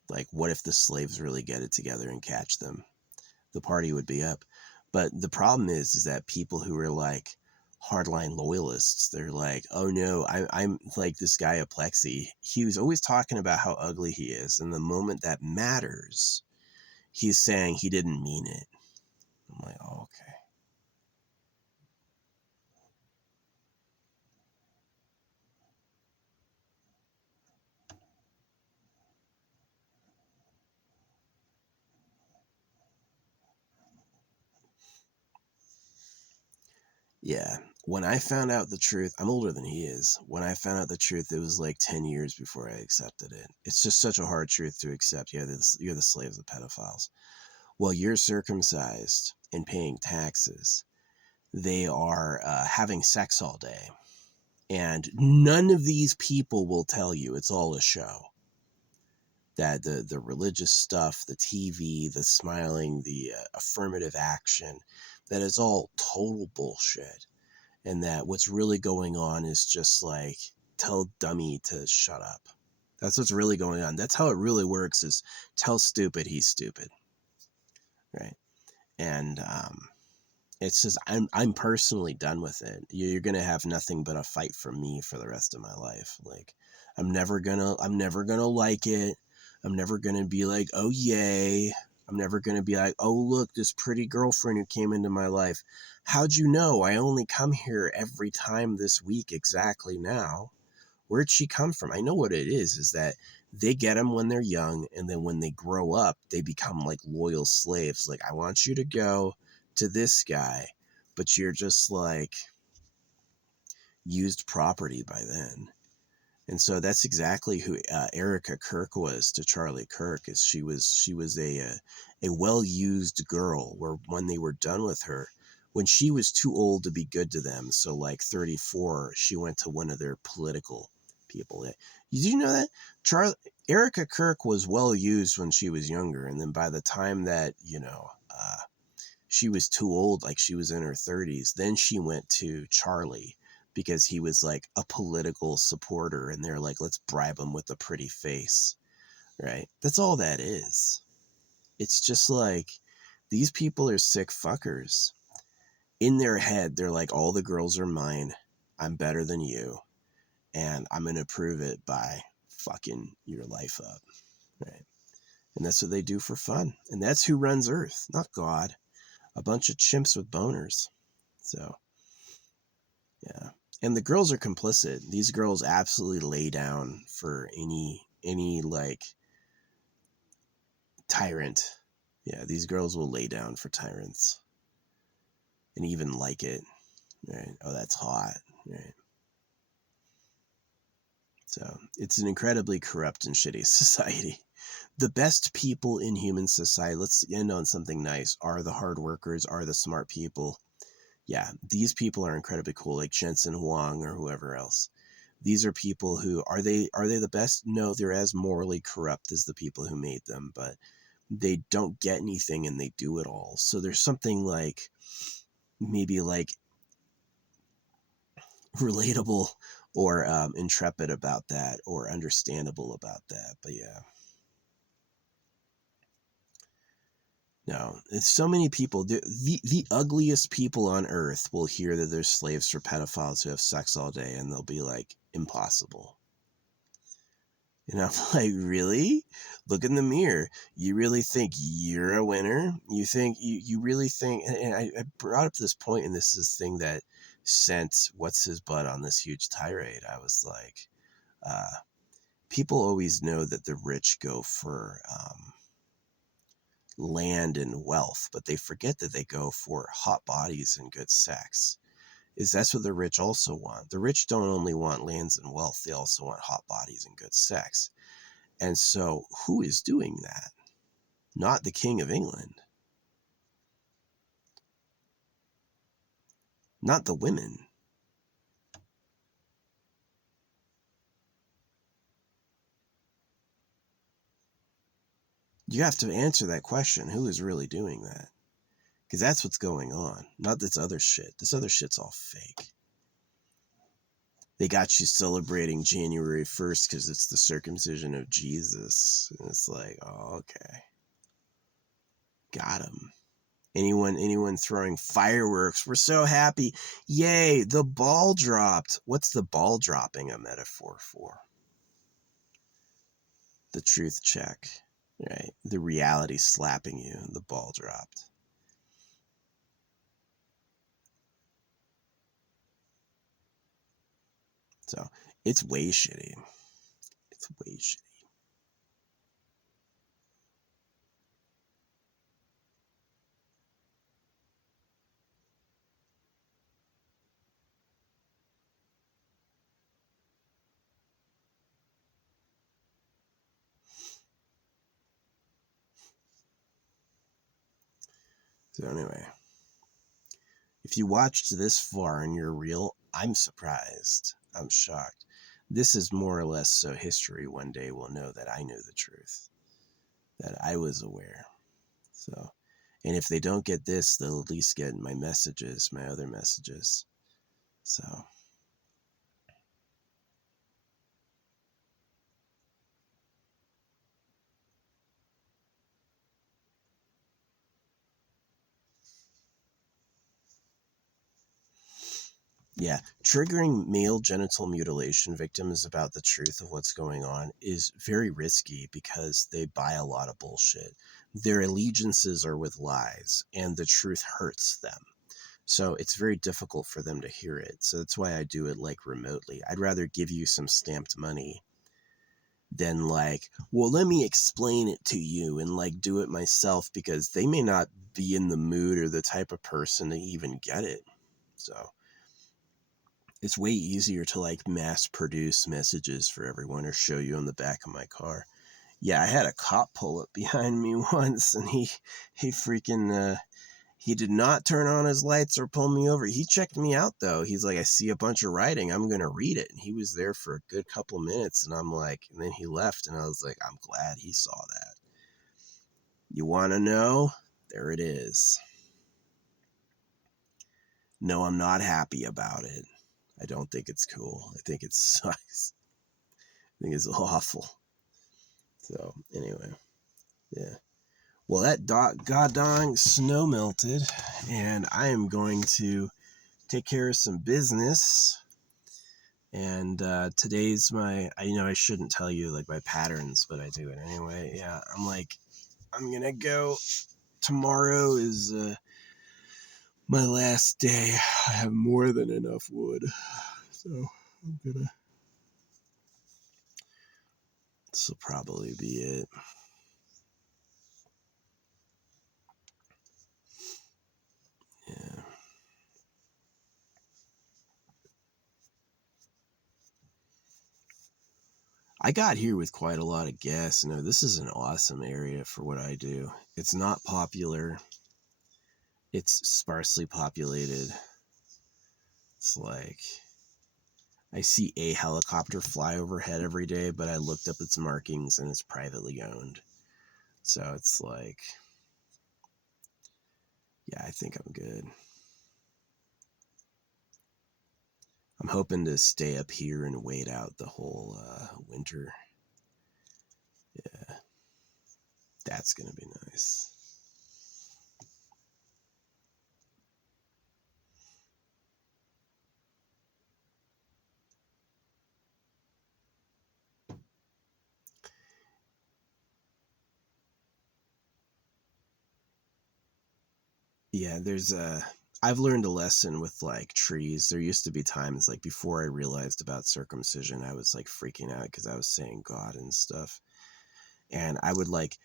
Like, what if the slaves really get it together and catch them? The party would be up. But the problem is that people who are like hardline loyalists, they're like, oh no, I'm like this guy Plexi. He was always talking about how ugly he is. And the moment that matters, he's saying he didn't mean it. I'm like, oh, okay. Yeah. When I found out the truth, I'm older than he is. When I found out the truth, it was like 10 years before I accepted it. It's just such a hard truth to accept. Yeah, you're the slaves of pedophiles. Well, you're circumcised and paying taxes. They are having sex all day. And none of these people will tell you it's all a show. That the religious stuff, the TV, the smiling, the affirmative action, that is all total bullshit. And that what's really going on is just like, tell dummy to shut up. That's what's really going on. That's how it really works, is tell stupid he's stupid, right? And it's just, I'm personally done with it. You're gonna have nothing but a fight from me for the rest of my life. Like, I'm never gonna like it. I'm never gonna be like, oh yay. I'm never gonna be like, oh look, this pretty girlfriend who came into my life. How'd you know? I only come here every time this week exactly now. Where'd she come from? I know what it is that they get them when they're young, and then when they grow up, they become like loyal slaves. Like, I want you to go to this guy, but you're just like used property by then. And so that's exactly who Erica Kirk was to Charlie Kirk. Is she was a well used girl. Where when they were done with her, when she was too old to be good to them, so like 34, she went to one of their political people. Did you know that Erica Kirk was well used when she was younger, and then by the time that she was too old, like she was in her 30s, then she went to Charlie because he was like a political supporter, and they're like, let's bribe him with a pretty face, right? That's all that is. It's just like, these people are sick fuckers. In their head, they're like, all the girls are mine. I'm better than you. And I'm going to prove it by fucking your life up, right? And that's what they do for fun. And that's who runs Earth, not God. A bunch of chimps with boners. So, yeah. And the girls are complicit. These girls absolutely lay down for any like tyrant. Yeah, these girls will lay down for tyrants and even like it. Right? Oh, that's hot. Right? So it's an incredibly corrupt and shitty society. The best people in human society, let's end on something nice, are the hard workers, are the smart people. Yeah, these people are incredibly cool, like Jensen Huang or whoever else. These are people who, are they the best? No, they're as morally corrupt as the people who made them, but they don't get anything and they do it all. So there's something like, maybe like relatable or intrepid about that, or understandable about that. But yeah. No, it's so many people. The ugliest people on earth will hear that there's slaves for pedophiles who have sex all day, and they'll be like, impossible. And I'm like, really? Look in the mirror. You really think you're a winner? You think you really think? And I brought up this point, and this is the thing that sent what's his butt on this huge tirade. I was like, people always know that the rich go for land and wealth, but they forget that they go for hot bodies and good sex. That's what the rich also want. The rich don't only want lands and wealth, they also want hot bodies and good sex. And so who is doing that? Not the King of England. Not the women. You have to answer that question. Who is really doing that? Because that's what's going on. Not this other shit. This other shit's all fake. They got you celebrating January 1st because it's the circumcision of Jesus. And it's like, oh, okay. Got him. Anyone throwing fireworks? We're so happy. Yay, the ball dropped. What's the ball dropping a metaphor for? The truth check, right? The reality slapping you, the ball dropped. So it's way shitty. It's way shitty. So anyway, if you watched this far and you're real, I'm surprised. I'm shocked. This is more or less so history one day will know that I knew the truth, that I was aware. So, and if they don't get this, they'll at least get my messages, my other messages. So, yeah, triggering male genital mutilation victims about the truth of what's going on is very risky because they buy a lot of bullshit. Their allegiances are with lies, and the truth hurts them. So it's very difficult for them to hear it. So that's why I do it like remotely. I'd rather give you some stamped money than like, well, let me explain it to you and like do it myself, because they may not be in the mood or the type of person to even get it. So it's way easier to like mass produce messages for everyone or show you on the back of my car. Yeah, I had a cop pull up behind me once, and he freaking he did not turn on his lights or pull me over. He checked me out though. He's like, I see a bunch of writing, I'm gonna read it. And he was there for a good couple minutes, and I'm like, and then he left, and I was like, I'm glad he saw that. You want to know? There it is. No, I'm not happy about it. I don't think it's cool. I think it sucks. I think it's awful. So anyway, yeah. Well, that goddamn snow melted, and I am going to take care of some business. And today's I shouldn't tell you like my patterns, but I do it anyway. Yeah, I'm gonna go. Tomorrow is my last day. I have more than enough wood, so I'm gonna. This will probably be it. Yeah. I got here with quite a lot of gas. No, this is an awesome area for what I do. It's not popular. It's sparsely populated. It's like I see a helicopter fly overhead every day, but I looked up its markings and it's privately owned. So it's like, yeah, I think I'm good. I'm hoping to stay up here and wait out the whole winter. Yeah, that's going to be nice. Yeah, I've learned a lesson with like trees. There used to be times like before I realized about circumcision, I was like freaking out because I was saying God and stuff. And I would like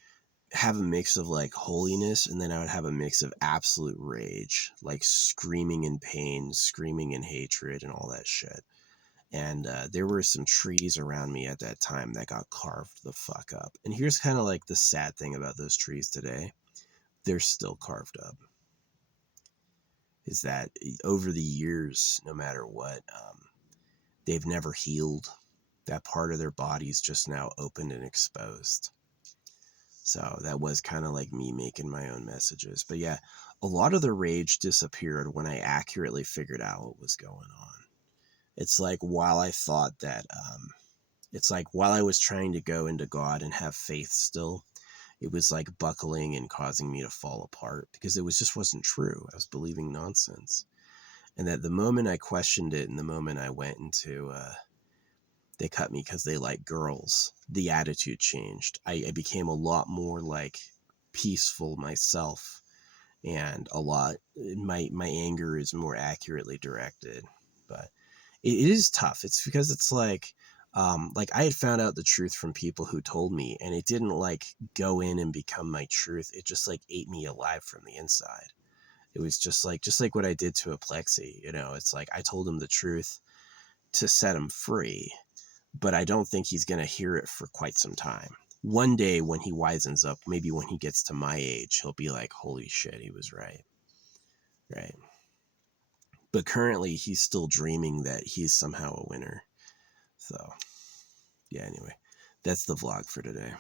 have a mix of like holiness, and then I would have a mix of absolute rage, like screaming in pain, screaming in hatred, and all that shit. And there were some trees around me at that time that got carved the fuck up. And here's kind of like the sad thing about those trees today: they're still carved up. Is that over the years, no matter what, they've never healed. That part of their body's just now open and exposed. So that was kind of like me making my own messages. But yeah, a lot of the rage disappeared when I accurately figured out what was going on. It's like while I thought that, it's like while I was trying to go into God and have faith still, it was like buckling and causing me to fall apart because it just wasn't true. I was believing nonsense. And that the moment I questioned it and the moment I went into, they cut me because they like girls, the attitude changed. I became a lot more like peaceful myself, and a lot, my anger is more accurately directed. But it is tough. It's because it's like I had found out the truth from people who told me, and it didn't like go in and become my truth. It just like ate me alive from the inside. It was just like what I did to a plexi. It's like I told him the truth to set him free, but I don't think he's going to hear it for quite some time. one day when he wisens up, maybe when he gets to my age, he'll be like, holy shit, he was right. Right. But currently he's still dreaming that he's somehow a winner. So yeah, anyway, that's the vlog for today.